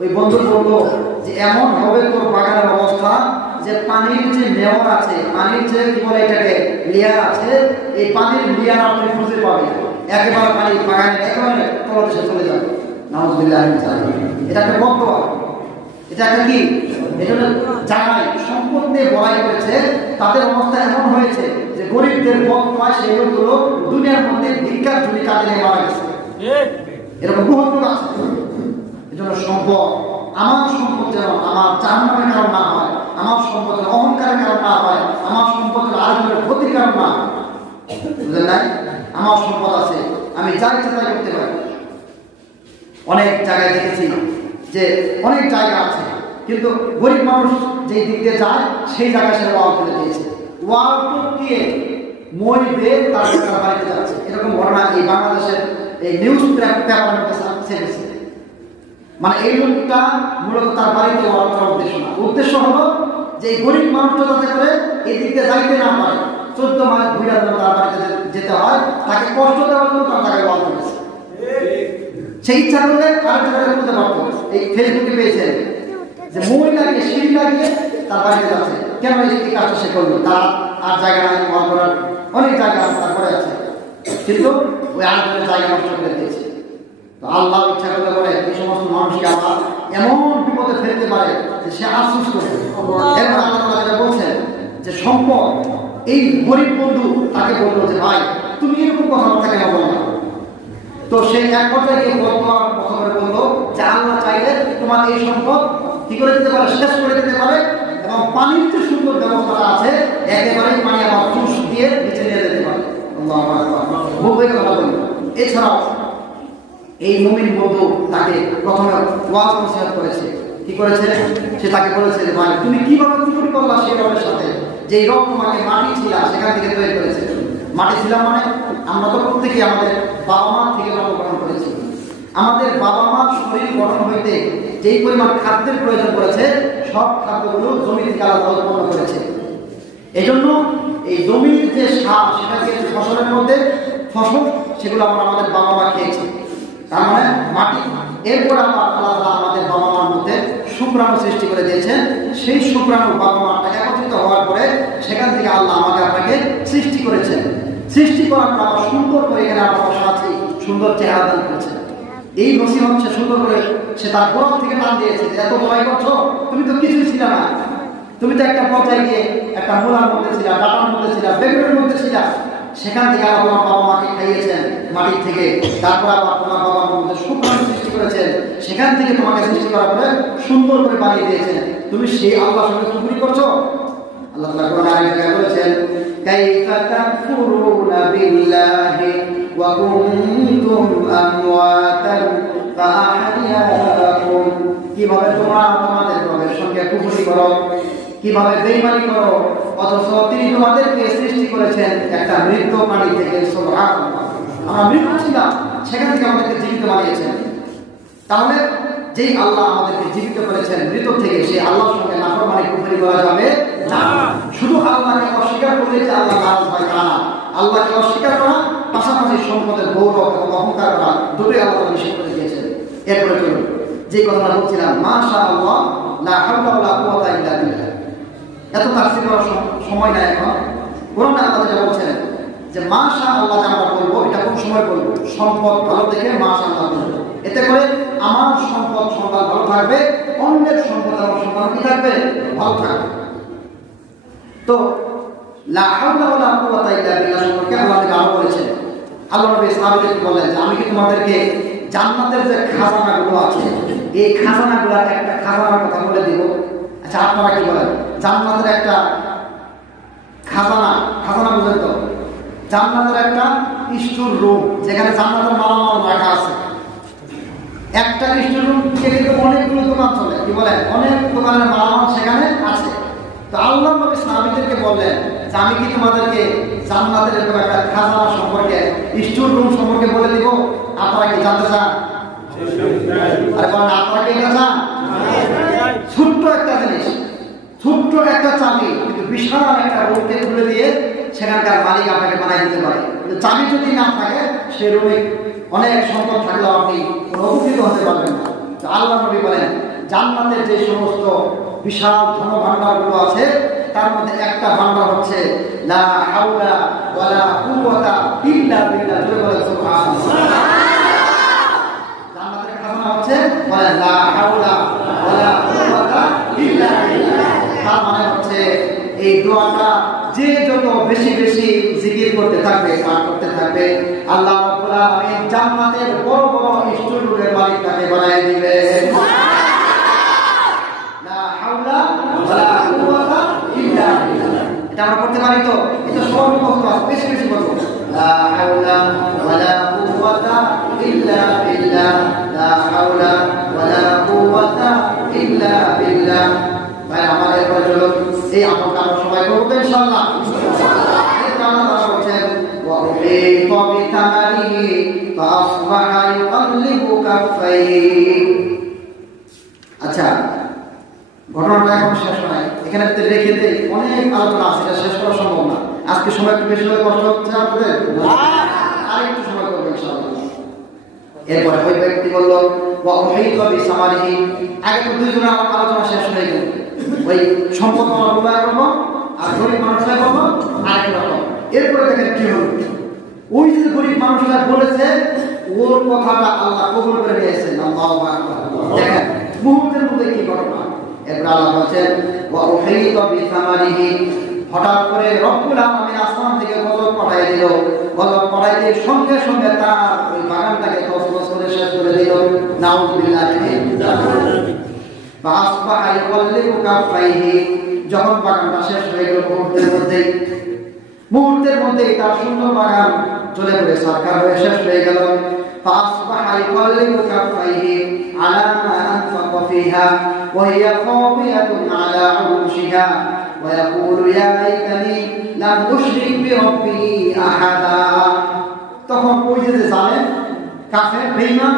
ওই বন্ধু বললো যে এমন হবে তোর বাগানের অবস্থা যে পানির যে নেওয়ার আছে, পানির যে কি বলে এটাকে লেয়ার আছে, এই পানির লেয়ার আপনি খুঁজে পাবেন, একেবারে পানি বাগানের একেবারে তলদেশে চলে যাবে। নাউযুবিল্লাহ। এটা একটা বদদোয়া, এটা একটা কি, এটা জানাই সম্পদ নিয়ে বড়াই করেছে, তাদের অবস্থা এমন হয়েছে যে গরিবদের বদদোয়া সেই লোকগুলো দুনিয়ার মধ্যে ভিক্ষার ঝুলি কাজে নিয়ে মারা গেছে। এরকম বহুত লোক আছে। এজন্য সম্পদ, আমার সম্পদ যেন আমার জাহান্নামের কারণ না হয়, আমার সম্পদ যেন অহংকারের কারণ না হয়, আমার সম্পদ যেন আরেকজনের ক্ষতির কারণ না হয়। বুঝলেন নাই? আমার সম্পদ আছে, আমি যা ইচ্ছা তাই করতে পারি। অনেক জায়গায় দেখেছি যে অনেক জায়গা আছে, কিন্তু গরিব মানুষ যেই দিক দিয়ে যায় সেই জায়গায় সে ওয়াল করে দিয়েছে, ওয়াল টপকিয়ে মই বেয়ে তার বাড়িতে যাচ্ছে। এরকম ঘটনা এই বাংলাদেশের এই নিউজ পেপারের মধ্যে ছেড়েছে। মানে এই লোকটা মূলত তার বাড়িতে ওয়াল করার উদ্দেশ্য না, উদ্দেশ্য হলো যে এই গরিব মানুষটা যাতে করে এই দিক দিয়ে যাইতে না পারে, 14 মাইল ঘুরে তার বাড়িতে যেতে হয়, তাকে কষ্ট দেওয়ার জন্য তার জায়গায় ওয়াল করেছে। সেই ইচ্ছা করলে আরেক জায়গায় করতে পারতো। এই ফেসবুকে পেয়েছেন যে মই লাগিয়ে সিঁড়ি লাগিয়ে তার বাড়িতে যাচ্ছে। কেন এই কাজটা সে করলো? তার আর জায়গা নাই ওয়াল করার, অনেক জায়গা তারপরে আছে, কিন্তু ওই আরেকজনের জায়গা নষ্ট করে দিয়েছে। তো আল্লাহ ইচ্ছা করলে বলে এই সমস্ত মানুষকে আল্লাহ এমন বিপদে ফেলতে পারে যে সে আফসোস করবে। এরপর আল্লাহ যেটা বলছেন যে সম্পদ, এই গরিব বন্ধু তাকে বললো যে ভাই তুমি এরকম কথাবার্তা কেন বলো না? তো সেই এক কথায় গিয়ে প্রথমে বললো যে আল্লাহ চাইলে তোমার এই সম্পদ কি করে দিতে পারে, শেষ করে দিতে পারে, এবং পানির যে সুন্দর ব্যবস্থাটা আছে একেবারেই পানি আমার চুষ দিয়ে নিচে নিয়ে যেতে পারে। এছাড়াও এই মুমিন বন্ধু তাকে প্রথমে ওয়াজ নসিহত করেছে। কি করেছে? সে তাকে বলেছে ভাই তুমি কিভাবে কুফরি করলা সেই রবের সাথে, যে রব তোমাকে মাটি ছিল সেখান থেকে তৈরি করেছে। মাটি ছিলাম মানে আমরা তো প্রত্যেকেই আমাদের বাবা মা থেকে জন্মগ্রহণ করেছি। আমাদের বাবা মার শরীর গঠন হইতে যেই পরিমাণ খাদ্যের প্রয়োজন পড়েছে সব খাদ্যগুলো জমি থেকে আলাদা উৎপন্ন করেছে। এজন্য এই জমির যে সার, সেটাকে ফসলের মধ্যে ফসল, সেগুলো আমরা আমাদের বাবা মা খেয়েছি, তার মানে মাটি। এরপর আবার আলাদা আমাদের বাবা মার মধ্যে শুক্রাণু সৃষ্টি করে দিয়েছেন। সেই শুক্রাণু বাবা মাটা একত্রিত হওয়ার পরে সেখান থেকে আল্লাহ আমাকে আপনাকে সৃষ্টি করেছেন। সৃষ্টি করার পর আবার সুন্দর করে এখানে আমরা বসা আছি, সুন্দর চেহারা দান করেছেন। এই নসিহত সে সুন্দর করে সে তার গোড়া থেকে টান দিয়েছে যে এত বড়াই করছো, তুমি তো কিছুই ছিল না, তুমি তো একটা পর্যায়ে গিয়ে একটা মূলার মধ্যে ছিল, ডাটার মধ্যে ছিল, বেগুনের মধ্যে ছিল, সেখান থেকে আবার তোমার বাবা মাকে খাইয়েছেন মাটির থেকে, তারপর আবার তোমার বাবা মার মধ্যে শুক্রাণু সৃষ্টি করেছেন, সেখান থেকে তোমাকে সৃষ্টি করার পরে সুন্দর করে বানিয়ে দিয়েছেন, তুমি সেই আল্লাহর সঙ্গে কুফরি করছো? আল্লাহ তাআলা কোরআনে আয়াতে বলেছেন কাইফা তাকফুরুনা বিল্লাহি ওয়া কুনতুম আমওয়াতান ফাআহইয়াকুম, কিভাবে তোমরা তোমাদের রবের সঙ্গে কুফরি করো, কিভাবে বেঈমানি করো, অথচ তিনি তোমাদেরকে সৃষ্টি করেছেন একটা মৃত প্রাণী থেকে। সুবহানাল্লাহ, আমরা মৃত ছিলাম, সেখান থেকে আমাদেরকে জীবিত বানিয়েছেন। তাহলে যেই আল্লাহ আমাদেরকে জীবিত করেছেন মৃত থেকে, সেই আল্লাহর সঙ্গে নাফরমানি কুফরি করা যাবে না। শুধু আল্লাহকে অস্বীকার করলে যে আল্লাহ নারাজ হয় তা না, আল্লাহকে অস্বীকার করা পাশাপাশি সম্পদের গৌরব এবং অহংকার করা দুটোই আল্লাহ নিষেধ করে দিয়েছেন। এরপরে চলুন যে কথাটা বলছিলাম, মাশাআল্লাহ লা হাওলা ওয়ালা কুওয়াতা ইল্লা বিল্লাহ। এত তাফসীর করার সময় নাই এখন। কোরআনে আল্লাহ যেটা বলছেন যে মাশাআল্লাহ যে আমরা বলবো, এটা কোন সময় বলবো? সম্পদ ভালো দেখে মাশাআল্লাহ বলবো, এতে করে আমার সম্পদ সম্পদ ভালো থাকবে, অন্যের সম্পদ আমার সম্পদ কি থাকবে? ভালো থাকবে। তো লা হাওলা ওয়ালা কুওয়াতা ইল্লা বিল্লাহ সম্পর্কে আল্লাহ আরো বলেছেন। আল্লাহ নবী সাহাবীদেরকে বললেন যে আমি কি তোমাদেরকে জান্নাতের যে খাজানাগুলো আছে, এই খাজানাগুলোর একটা খাজানার কথা বলে দিব? আচ্ছা, আপনারা কি বলেন? জান্নাতের একটা খাজানা, খাজানা বুঝেন তো? জান্নাতের একটা স্টোর রুম, যেখানে জান্নাতের মালামাল রাখা আছে। একটা স্টোর রুম থেকে অনেকগুলো দোকান চলে, কি বলেন? অনেক দোকানের মালামাল সেখানে আছে। তো আল্লাহ নবী সাহাবীদেরকে বললেন যে আমি কি তোমাদেরকে জান্নাতের এরকম একটা খাজানা সম্পর্কে, স্টোর রুম সম্পর্কে বলে দিব? আপনারা কি জানতে চান? আরে বলেন, আপনারা কি এটা চান? ছোট্ট একটা জিনিস, ছোট্ট একটা চাবি, কিন্তু বিশাল একটা রুমকে খুলে দিয়ে সেখানকার মালিক আপনাকে বানাই দিতে পারে। চাবি যদি না থাকে, সে রুমে অনেক সম্পদ থাকলেও আপনি উপকৃত হতে পারবেন না। তো আল্লাহ নবী বলেন জান্নাতের যে সমস্ত বিশাল ধন ভাণ্ডারগুলো আছে, তার মধ্যে একটা ভাণ্ডার হচ্ছে লা হাওলা ওয়ালা কুওয়াতা ইল্লা বিল্লাহ। জোরে বলেন সুবহানাল্লাহ। জান্নাতের খাজানা হচ্ছে বলেন লা হাওলা ওয়ালা কুওয়াতা ইল্লা বিল্লাহ। তার মানে হচ্ছে এই দোয়াটা যে যত বেশি বেশি জিকির করতে থাকবে, পাঠ করতে থাকবে, আল্লাহ রাব্বুল আলামিন জান্নাতের বড় বড় স্টোরের মালিক তাকে বানিয়ে দিবেন। লা হাওলা ওয়ালা কুওয়াতা ইল্লা বিল্লাহ। এটা আমরা করতে পারি তো? এটা সব কষ্ট আছে, বেশি বেশি বলবো লা হাওলা ওয়ালা কুওয়াতা ইল্লা বিল্লাহ, লা হাওলা ওয়ালা কুওয়াতা ইল্লা বিল্লাহ। ভাই আমাদের পরে চলো এই আমলটা আমরা সবাই করব ইনশাআল্লাহ। এই আল্লাহ বলেন ওয়া উহিতা বিতামারিহি ফাসবাহা ইউকাল্লিবু কাফাইহি। আচ্ছা, ঘটনাটা এখন শেষ হয়, এখানে রেখে দেই, অনেক আলোচনা আছে, এটা শেষ করা সম্ভব না। আজকে সময় একটু বেশি হলে কষ্ট হচ্ছে আপনাদের, আর একটু সময় করবো ইনশাআল্লাহ। এরপরে ওই ব্যক্তি বলল ওয়া উহিতা বিসামারিহি। আগে তো দুইজনের আলোচনা শেষ হয়ে গেল, ওই সম্পদ বলা একরকম আর গরিব মানুষরা বলবো আরেক রকম। এরপরে দেখেন কি হল, ওই যে গরিব মানুষরা বলেছে ওর কথাটা আল্লাহ কবুল করে নিয়েছেন। আল্লাহু আকবার। দেখেন মুহূর্তের মধ্যে কি ঘটনা। এরপর আল্লাহ বলেন ওয়া উহিতা বিসামারিহি। হঠাৎ করে রব্বুল আলামিন আসমান থেকে গজব পাঠিয়ে দিল। গজব পাঠাইতে সঙ্গে সঙ্গে তার ওই বাগানটাকে তছনছ করে শেষ করে দিল। নাউযুবিল্লাহি মিন যালিক। ফাসবাহা ইউকাল্লিবু কাফাইহি। যখন বাগানটা শেষ হয়ে গেল, মুহূর্তের মধ্যেই তার সুন্দর বাগান জ্বলে পড়ে ছারখার হয়ে শেষ হয়ে গেল। ফাসবাহা ইউকাল্লিবু কাফাইহি আলা মা আনফাকা ফিহা ওয়া হিয়া খাবিয়াতুন আলা উরুশিহা ওয়া ইয়াকুলু ইয়া লাইতানি লাম উশরিক বিরাব্বি আহাদা। তখন ওই যে জালেম, কাফের, বেঈমান,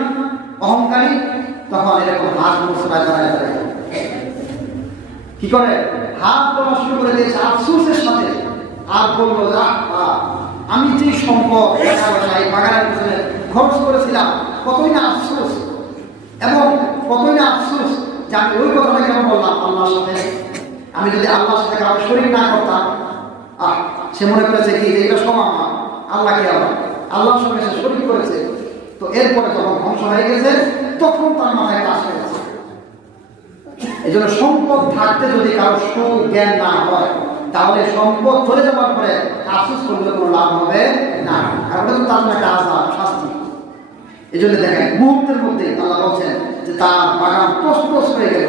অহংকারী, তখন এরকম হাত মুছড়া করায় কি করে, হাত তোলা শুরু করে দিয়েছে আফসোসের সাথে। আর বলবো আমি যে সম্পদ এই বাগানের পিছনে খরচ করেছিলাম, কতই না আফসোস, এবং কতই না আফসোস যে আমি ওই কথাটা কেন বললাম আল্লাহর সাথে। আমি যদি আল্লাহর সাথে কারো শরীক না করতাম, সে মনে করেছে কি যে এটা সব আমার, আল্লাহকে আল্লাহর সঙ্গে সে শরীক করেছে। তো এরপরে যখন ধ্বংস হয়ে গেছে, তখন তার মাথায় কাজ হয়ে গেছে। এই জন্য সম্পদ থাকতে যদি কারো সুজ্ঞান না হয়, তাহলে সম্পদ চলে যাওয়ার পরে আফসোস করলে কোনো লাভ হবে তার জন্য একটা আযাব, শাস্তি। এই জন্য দেখেন মুহূর্তের মধ্যে আল্লাহ বলছেন যে তার বাগান তছনছ হয়ে গেল।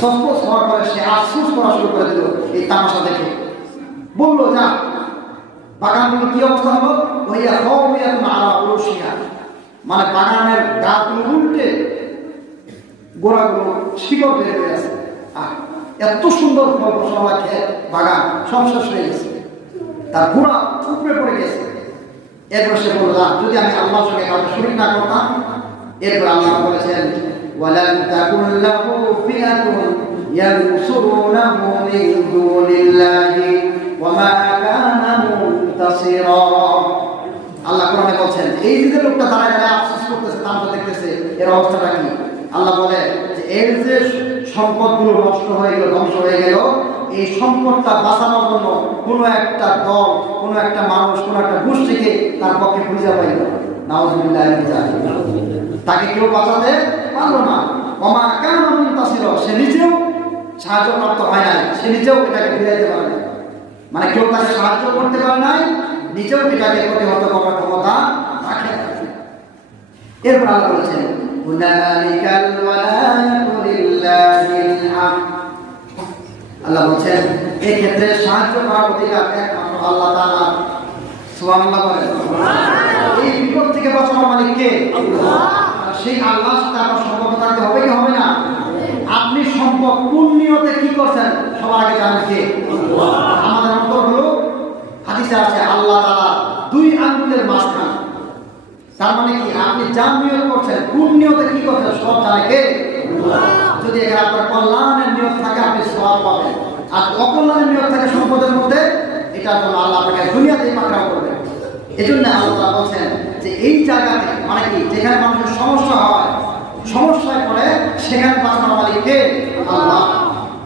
তছনছ হওয়ার পরে সে আফসোস করা শুরু করে দিল এই তামাশা দেখে। বললো যা, বাগানগুলো কি অবস্থা হলো, ওইয়া খাওয়াইয়া মারা উরুশিয়া, মানে বাগানের গাছগুলো উল্টে গোড়াগুলো শিকড় বের হয়ে আছে। এত সুন্দর ফল ফসল খেয়ে বাগান সব শেষ হয়ে গেছে, তার গোড়া উপরে পড়ে গেছে। এরপর সে বলল যদি আমি আল্লাহর সঙ্গে কাউকে শরীক না করতাম। এরপর আল্লাহ বলেছেন ওয়ালান তাকুল্লাহু ফিআতুন ইয়ানসুরুনাহু মিন দুনিল্লাহি ওয়া মা কানা মুনতাসিরা। আল্লাহ কোরআনে বলছেন এই যে লোকটা দাঁড়ায় দাঁড়ায় আফসোস করতেছে, তামাশা দেখতেছে, এর অবস্থাটা কি? আল্লাহ বলে যে এর যে সম্পদগুলো নষ্ট হয়ে গেল, ধ্বংস হয়ে গেল, এই সম্পদটা বাঁচানোর জন্য কোনো একটা দল, কোনো একটা মানুষ, কোনো একটা গোষ্ঠীকে তার পক্ষে খুঁজে পাইল। নাউযুবিল্লাহ, তাকে কেউ বাঁচাতে পারল না। ওমা কানা মুনতাসিরা, সে নিজেও সাহায্য প্রাপ্ত হয় নাই, সে নিজেও এটাকে ফিরাইতে পারে না। মানে কেউ তাকে সাহায্য করতে পারে নাই, নিজেও এটাকে প্রতিহত করার ক্ষমতা রাখে। এরপর আল্লাহ বলেছেন হুনালিকাল ওয়ালায়াতু লিল্লাহিল হামদ। আল্লাহ বলেন এই ক্ষেত্রে সাহায্য করার অধিকার একমাত্র আল্লাহ তাআলা। সুবহানাল্লাহ বলেন। এই বিপদ থেকে বাঁচানোর মালিক কে? আল্লাহ। সেই আল্লাহর সাথে আপনার সম্পর্ক থাকতে হবে কি হবে না? আপনি সম্পদ কোন নিয়তে কি করছেন সবার আগে জানেন কে? আল্লাহ। আমাদের অন্তরগুলো হাদিসে আছে আল্লাহ তাআলা দুই আঙ্গুলের মাঝখানে। তার মানে কি আপনি যা নিয়ত করছেন, কোন নিয়তে কি করছেন সব জানে কে? আল্লাহ। যদি এখানে আপনার কল্যাণের নিয়ত থাকে আপনি সওয়াব পাবেন, আর অকল্যাণের নিয়ত থাকে সম্পদের মধ্যে, এটার জন্য আল্লাহ আপনাকে দুনিয়াতেই পাকড়াও করবে। এজন্য আল্লাহ তাআলা বলেন যে এই জায়গাতে মানে কি যেখানে মানুষের সমস্যা হয়, সমস্যায় পড়ে, সেখানে বাঁচানোর মালিক কে? আল্লাহ।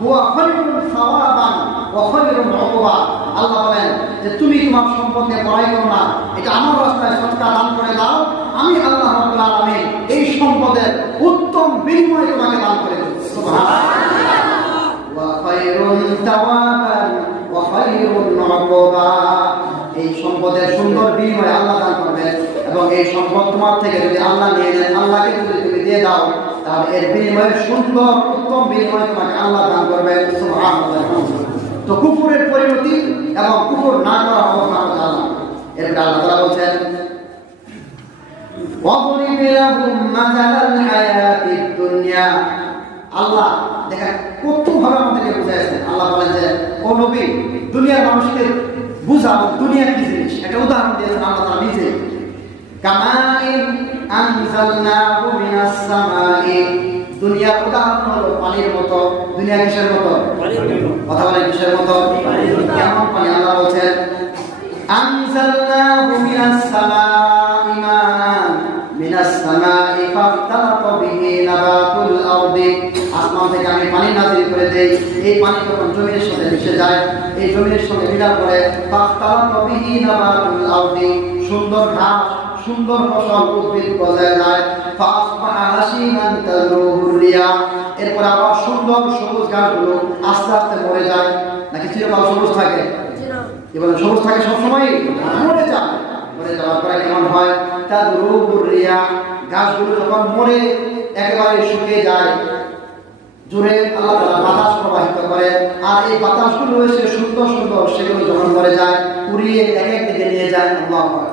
হুয়া খায়রুন সাওয়াবান ওয়া খায়রুন উকুবা। আল্লাহ বলেন যে তুমি তোমার সম্পদকে বড়াই করো না, এটা আমার রাস্তায় সদকা দান করে দাও, আমি আল্লাহ রাব্বুল আলামিন এই সম্পদের উত্তম বিনিময় তোমাকে দান করে দেব। সুবহানাল্লাহ। ওয়া খায়রুন সাওয়াবান ওয়া খায়রুন উকুবা। এই সম্পদের সুন্দর বিনিময় আল্লাহ দান করবেন, এবং এই সম্পদ তোমার থেকে যদি আল্লাহ নিয়ে নেন, আল্লাহকে যদি তুমি দিয়ে দাও, তাহলে এর বিনিময়ে সুন্দর উত্তম বিনিময় তোমাকে আল্লাহ দান করবেন। সুবহানাল্লাহ। তো কুফরের পরিণতি এবং কুফর না করার অবস্থা আল্লাহ। এরপর আল্লাহ তাআলা বলেন ওয়াদরিব লাহুম মাসালাল হায়াতিদ দুনিয়া। আল্লাহ দেখেন কত ভাবে আমাদেরকে বুঝাইছেন। আল্লাহ বলেন যে ও নবী, দুনিয়ার মানুষকে বুঝাও দুনিয়া কি জিনিস, একটা উদাহরণ দিয়েছেন আল্লাহ তাআলা নিজে। কামাইন আনজালনাহু মিনাস সামাই। দুনিয়ার উদাহরণ হলো পানির মতো। দুনিয়া কিসের মতো? কথা বলেন কিসের মতো? কেমন পানি? আল্লাহ বলেন আনজালনাহু মিনাস সামাই মান মিনাস সামাই ফাখতালাতা বিহি নাবাতুল আরদি। আসমান থেকে আমি পানি নাযিল করে দেই, এই পানি যখন জমির সাথে মিশে যায়, এই জমির সঙ্গে মিলার পরে ফাখতালাতা বিহি নাবাতুল আরদি, সুন্দর ঘাস, সুন্দর ফসল, উদ্ভিদ গজায় যায়। ফাসবাহা হাসিমান তাযরুহুর রিয়াহ। এরপর আবার সুন্দর সবুজ ঘাসগুলো আস্তে আস্তে মরে যায়। নাকি চিরকাল সবুজ থাকে? কি বলেন? সবুজ থাকে সবসময়? মরে যায়। মরে যাওয়ার পরে কেমন হয়? তাযরুহুর রিয়াহ। ঘাসগুলো যখন মরে একেবারে শুকিয়ে যায়, জোরে আল্লাহ তাআলা বাতাস প্রবাহিত করে, আর এই বাতাসগুলো এসে সুন্দর সুন্দর সেগুলো যখন মরে যায়, পুড়িয়ে এক এক দিকে নিয়ে যায়। আল্লাহু আকবার।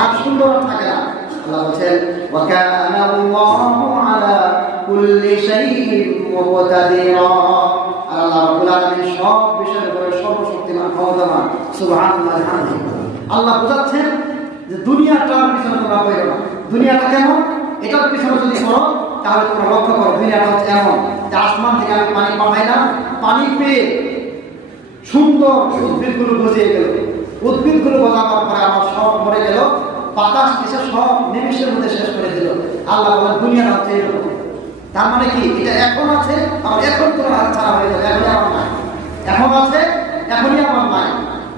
আর সুন্দর থাকে না। আল্লাহ বলেন ওয়া কানা আল্লাহু আলা কুল্লি শাইইন মুকতাদিরা। আল্লাহ রাব্বুল আলামিন সব বিষয়ের উপরে সর্বশক্তিমান, ক্ষমতাবান। সুবহানাল্লাহ। আল্লাহ বোঝাচ্ছেন যে দুনিয়াটার পিছনে তোমরা পড়ো না। দুনিয়াটা কেমন, এটার পিছনে যদি পড়ো তাহলে তোমরা লক্ষ্য করো দুনিয়াটা হচ্ছে এমন যে আসমান থেকে আমি পানি পাঠাইলাম, পানি পেয়ে সুন্দর উদ্ভিদগুলো গজিয়ে গেল, উদ্ভিদগুলো গজাবার পরে আমার সব মরে গেল, বাতাস এসে সব নিমিষের মধ্যে শেষ করে দিল। আল্লাহ বলেন দুনিয়াটা হচ্ছে এরকম। তার মানে কি এটা এখন আছে, আমার এখন তোমার হাত ছাড়া হয়ে যাবে, এখনই আমার নাই। এখন আছে, এখনই আমার নাই।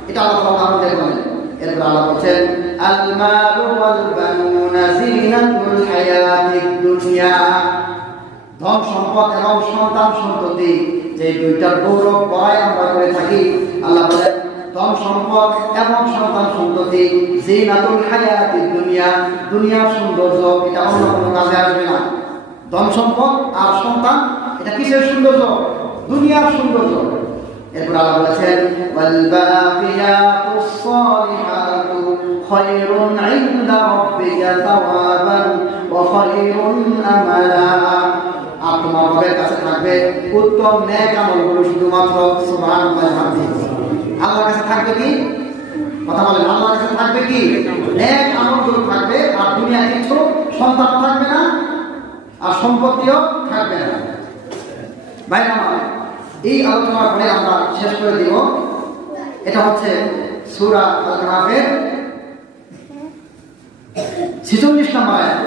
এটা আল্লাহ আমাদের বলেন। এরপর আল্লাহ বলেন আল মালু ওয়াল বানুনা জিনাতুল হায়াতিদ দুনিয়া। ধন সম্পদ এবং সন্তান সন্ততি, যে দুইটার গৌরব বড়াই আমরা করে থাকি। আল্লাহ বলেন ধন সম্পদ এবং সন্তান সন্ততি জিনাতুল হায়াতিদ দুনিয়া, দুনিয়ার সৌন্দর্য, এটা অন্য কোনো কাজে আসবে না। ধন সম্পদ আর সন্তান এটা কিসের সৌন্দর্য? দুনিয়ার সৌন্দর্য। এরপর আল্লাহ বলেছেন ওয়াল বাকিয়াতুস সালিহাতু খায়রুন ইনদা রাব্বিকা সাওয়াবান ওয়া খায়রুন আমালা। আর তোমার রবের কাছে থাকবে উত্তম নেক আমলগুলো, শুধুমাত্র সুবহানাল্লাহ। আল্লাহর কাছে থাকবে কি? কথা বলেন, আল্লাহর কাছে থাকবে কি? নেক আমলগুলো থাকবে, আর দুনিয়া কিছু সন্তান থাকবে না, আর সম্পত্তিও থাকবে না। ভাই আমার এই আলোচনার পরে আমরা শেষ করে দিব। এটা হচ্ছে সূরা আল কাহফের 46 নম্বর আয়াত।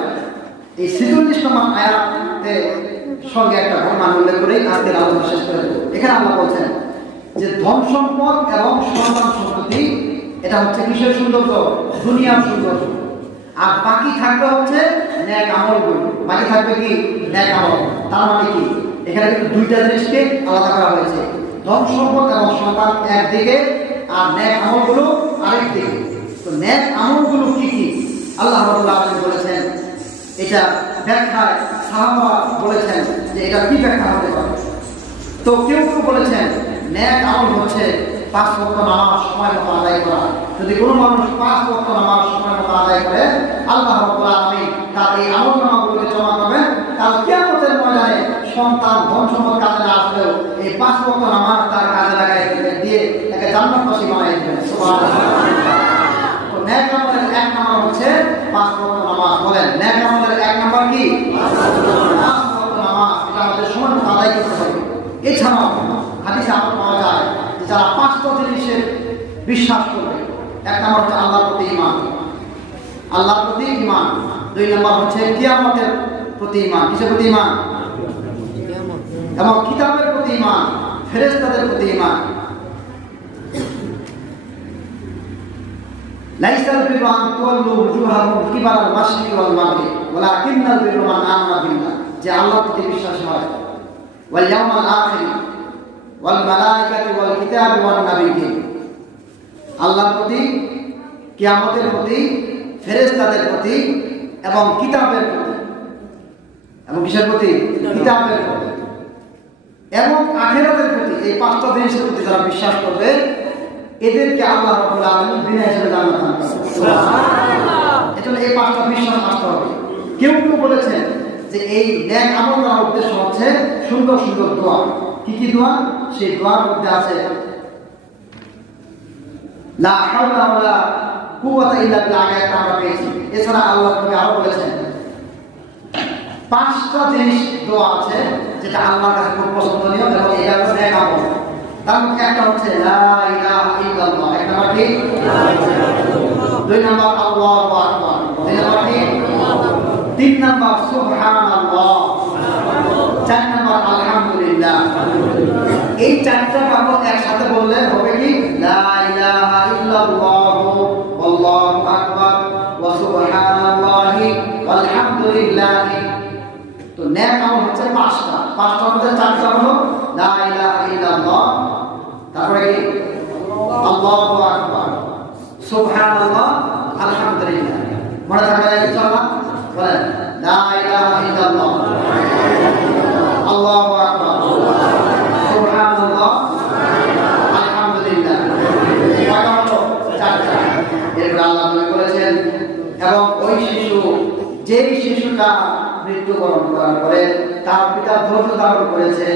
এই 46 নম্বর আয়াতের সঙ্গে একটা ঘটনা উল্লেখ করে আজকের আলোচনা শেষ করে দেব। এখানে আল্লাহ বলছেন যে ধন সম্পদ এবং সন্তান সন্ততি এটা হচ্ছে কিসের সৌন্দর্য? দুনিয়ার সৌন্দর্য। আর বাকি থাকবে হচ্ছে নেক আমলগুলো। বাকি থাকবে কি? নেক আমল। তার মানে কি? এখানে কিন্তু দুইটা জিনিসকে আলাদা করা হয়েছে। ধন সম্পদ এবং সন্তান একদিকে, আর নেক আমলগুলো আরেক দিকে। তো নেক আমলগুলো কি কি আল্লাহ রাব্বুল আলামিন বলেছেন, এটা ব্যাখ্যায় সাহাবা বলেছেন যে এটা কি ব্যাখ্যা হতে পারে। তো কেউ কেউ বলেছেন নেক আমল হচ্ছে 5 ওয়াক্ত নামাজ সময় মতো আদায় করা। যদি কোনো মানুষ 5 ওয়াক্ত নামাজ সময় মতো আদায় করে, আল্লাহ রাব্বুল আলামিন তার এই আমলনামাগুলোকে জমা করবেন। কাল কিয়ামতের ময়দানে সন্তান ধন সম্পদ কাজে না আসলেও এই 5 ওয়াক্ত নামাজ তার কাজে লাগাই দিয়ে তাকে জান্নাতবাসী বানাই দিবেন। সুবহানাল্লাহ। তো নেক আমলের এক নাম্বার হচ্ছে 5 ওয়াক্ত নামাজ। বলেন, নেক আমলের এক নাম্বার কি? 5 ওয়াক্ত নামাজ। এটা আমাদের সময় মতো আদায় করতে হবে। এছাড়াও হাদিসে আরো পাওয়া যায় যে যারা 5টা জিনিসের বিশ্বাস করবে, এক নম্বর হচ্ছে আল্লাহর প্রতি ঈমান, আল্লাহর প্রতি ঈমান। 2 নম্বর হচ্ছে কিয়ামতের প্রতি ঈমান। কিসের প্রতি ঈমান? এবং কিতাবের প্রতি ঈমান, ফেরেশতাদের প্রতি ঈমান। লাইসাল বিররু আন তুওয়াল্লু ওয়ুজুহাকুম কিবালাল মাশরিকি ওয়াল মাগরিব ওয়ালাকিন্নাল বিররা মান আমানা বিল্লাহ। যে আল্লাহর প্রতি বিশ্বাস হয়, ওয়াল ইয়াউমাল আখির ওয়াল মালায়েকাতি ওয়াল কিতাবি ওয়ান নাবিয়্যিন। আল্লাহর প্রতি, কিয়ামতের প্রতি, ফেরেশতাদের প্রতি এবং কিতাবের প্রতি। এবং কিসের প্রতি? কিতাবের প্রতি এবং আখিরাতের প্রতি। এই 5টা জিনিসের প্রতি যারা বিশ্বাস করবে, এদেরকে আল্লাহ রাব্বুল আলামিন বিনা হিসাবে জান্নাত দান করবেন। সুবহানাল্লাহ। এজন্য এই 5টা বিশ্বাস আসতে হবে। কেউ কেউ বলেছেন যে এই নেক আমল করার উদ্দেশ্য হচ্ছে সুন্দর সুন্দর দোয়া। কি কি দোয়া? সেই দোয়ার মধ্যে আছে লা হাওলা ওয়ালা কুওয়াতা ইল্লা বিল্লাহ। আমরা পেয়েছি। এছাড়া আল্লাহ নবী আরো বলেছেন 5টা জিনিস দোয়া আছে যেটা আল্লাহর কাছে খুব পছন্দনীয় এবং এটা হচ্ছে নেক আমল। তার মধ্যে একটা হচ্ছে লা ইলাহা ইল্লাল্লাহ। এক নাম্বার কি? 2 নাম্বার আল্লাহু আকবার। 3 নাম্বার কি? 3 নাম্বার সুবহানাল্লাহ। 4 নাম্বার আলহামদুলিল্লাহ। এই 4টা বাক্য একসাথে বললে হবে কি? লা ইলাহা ইল্লাল্লাহু আল্লাহু আকবার ওয়া সুবহানাল্লাহি ওয়ালহামদুলিল্লাহ। তো নেক আমল হচ্ছে 5টা। 5টার মধ্যে 4টা হলো লা ইলাহা ইল্লাল্লাহ, তারপরে কি? আল্লাহু আকবার, সুবহানাল্লাহ, আলহামদুলিল্লাহ। মনে থাকবে ইনশাআল্লাহ। বলেন, লা ইলাহা ইল্লাল্লাহ, আল্লাহু আকবার, সুবহানাল্লাহ, আলহামদুলিল্লাহ। কয়টা হলো? 4টা। এরপর আল্লাহ নবী বলেছেন, এবং ওই শিশু, যেই শিশুটা মৃত্যুবরণ করার পরে তার পিতা ধৈর্য ধারণ করেছে,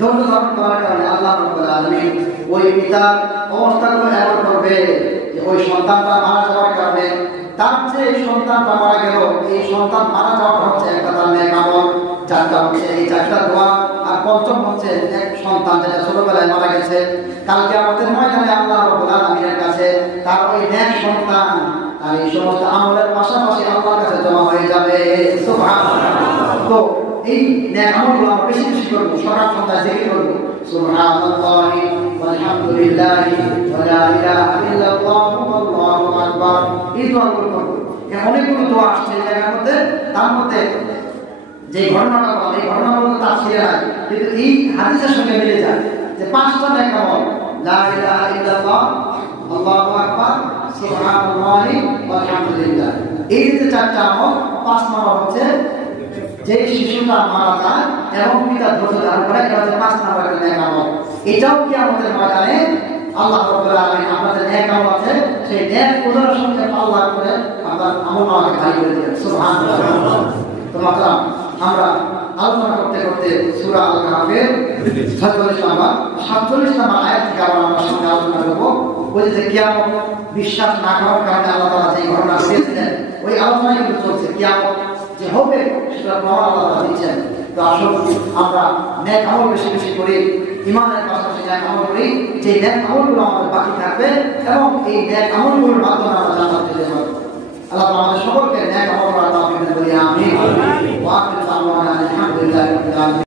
ধৈর্য ধারণ করার কারণে আল্লাহ রাব্বুল আলামিন ওই পিতার অবস্থাগুলো এমন করবে যে ওই সন্তানটা মারা যাওয়ার কারণে তার যে সন্তানটা মারা গেল, এই সন্তান মারা যাওয়াটা হচ্ছে একটা তার নেক আমল। 4টা হচ্ছে এই 4টা দোয়া। আর 5ম হচ্ছে এক সন্তান যেটা ছোটবেলায় মারা গেছে, কালকে আমাদের ময়দানে আল্লাহ রাব্বুল আলামিনের কাছে তার ওই নেক সন্তান আর এই সমস্ত আমলের পাশাপাশি আল্লাহর কাছে জমা হয়ে যাবে। সুবহানাল্লাহ। তো এই নেক আমলগুলো আমরা বেশি বেশি করব, সকাল সন্ধ্যা জিকির করব। সুবহানাল্লাহি ওয়ালহামদুলিল্লাহি ওয়া লা ইলাহা ইল্লাল্লাহু আল্লাহু আকবার। এই দোয়াগুলো করব। অনেকগুলো দোয়া আসছে এই জায়গার মধ্যে। তার মধ্যে যে ঘটনাটা বলে, এই ঘটনাগুলো তাফসীরে নাই, কিন্তু এই হাদিসের সঙ্গে মিলে যায় যে 5টা নেক আমল, লা ইলাহা ইল্লাল্লাহ, আল্লাহু আকবার, সুবহানাল্লাহি ওয়ালহামদুলিল্লাহ। এই যে চারটা আমল, 5 নম্বর হচ্ছে যে শিশুটা মারা যায় এবং পিতা ধৈর্য ধারণ করে, এটা হচ্ছে 5 নম্বর নেক আমল। এটাও কিয়ামতের ময়দানে আল্লাহ রাব্বুল আলামিন আপনাদের নেক আমল আছে, সেই নেক উদাহরণ সঙ্গে আল্লাহ করে আপনার আমলনামাকে ভারী করে দিবেন। সুবহানাল্লাহ। তো মাতরাম, আমরা আলোচনা করতে করতে সূরা আল কাহফের 47 নম্বর আয়াত থেকে আমরা সামনে আলোচনা করব। ওই যে কিয়ামত বিশ্বাস না করার কারণে আল্লাহ তাআলা যে ঘটনা ঘটিয়েছিলেন, ওই আলোচনা কিন্তু চলছে। কিয়ামত যে হবে সেটা প্রমাণ আল্লাহ তাআলা দিচ্ছেন। তো আসুন আমরা নেক আমল বেশি বেশি করি, ইমানের পাশাপাশি নেক আমল করি, যে নেক আমলগুলো আমাদের বাকি থাকবে এবং এই নেক আমলগুলোর মাধ্যমে আমরা জান্নাতে যেতে পারব। আল্লাহ আমাদের সকলকে নেক আমল করার তৌফিক দান করুন। আমিন। ওয়া আখিরু দাওয়ানা আলহামদুলিল্লাহি রাব্বিল আলামিন।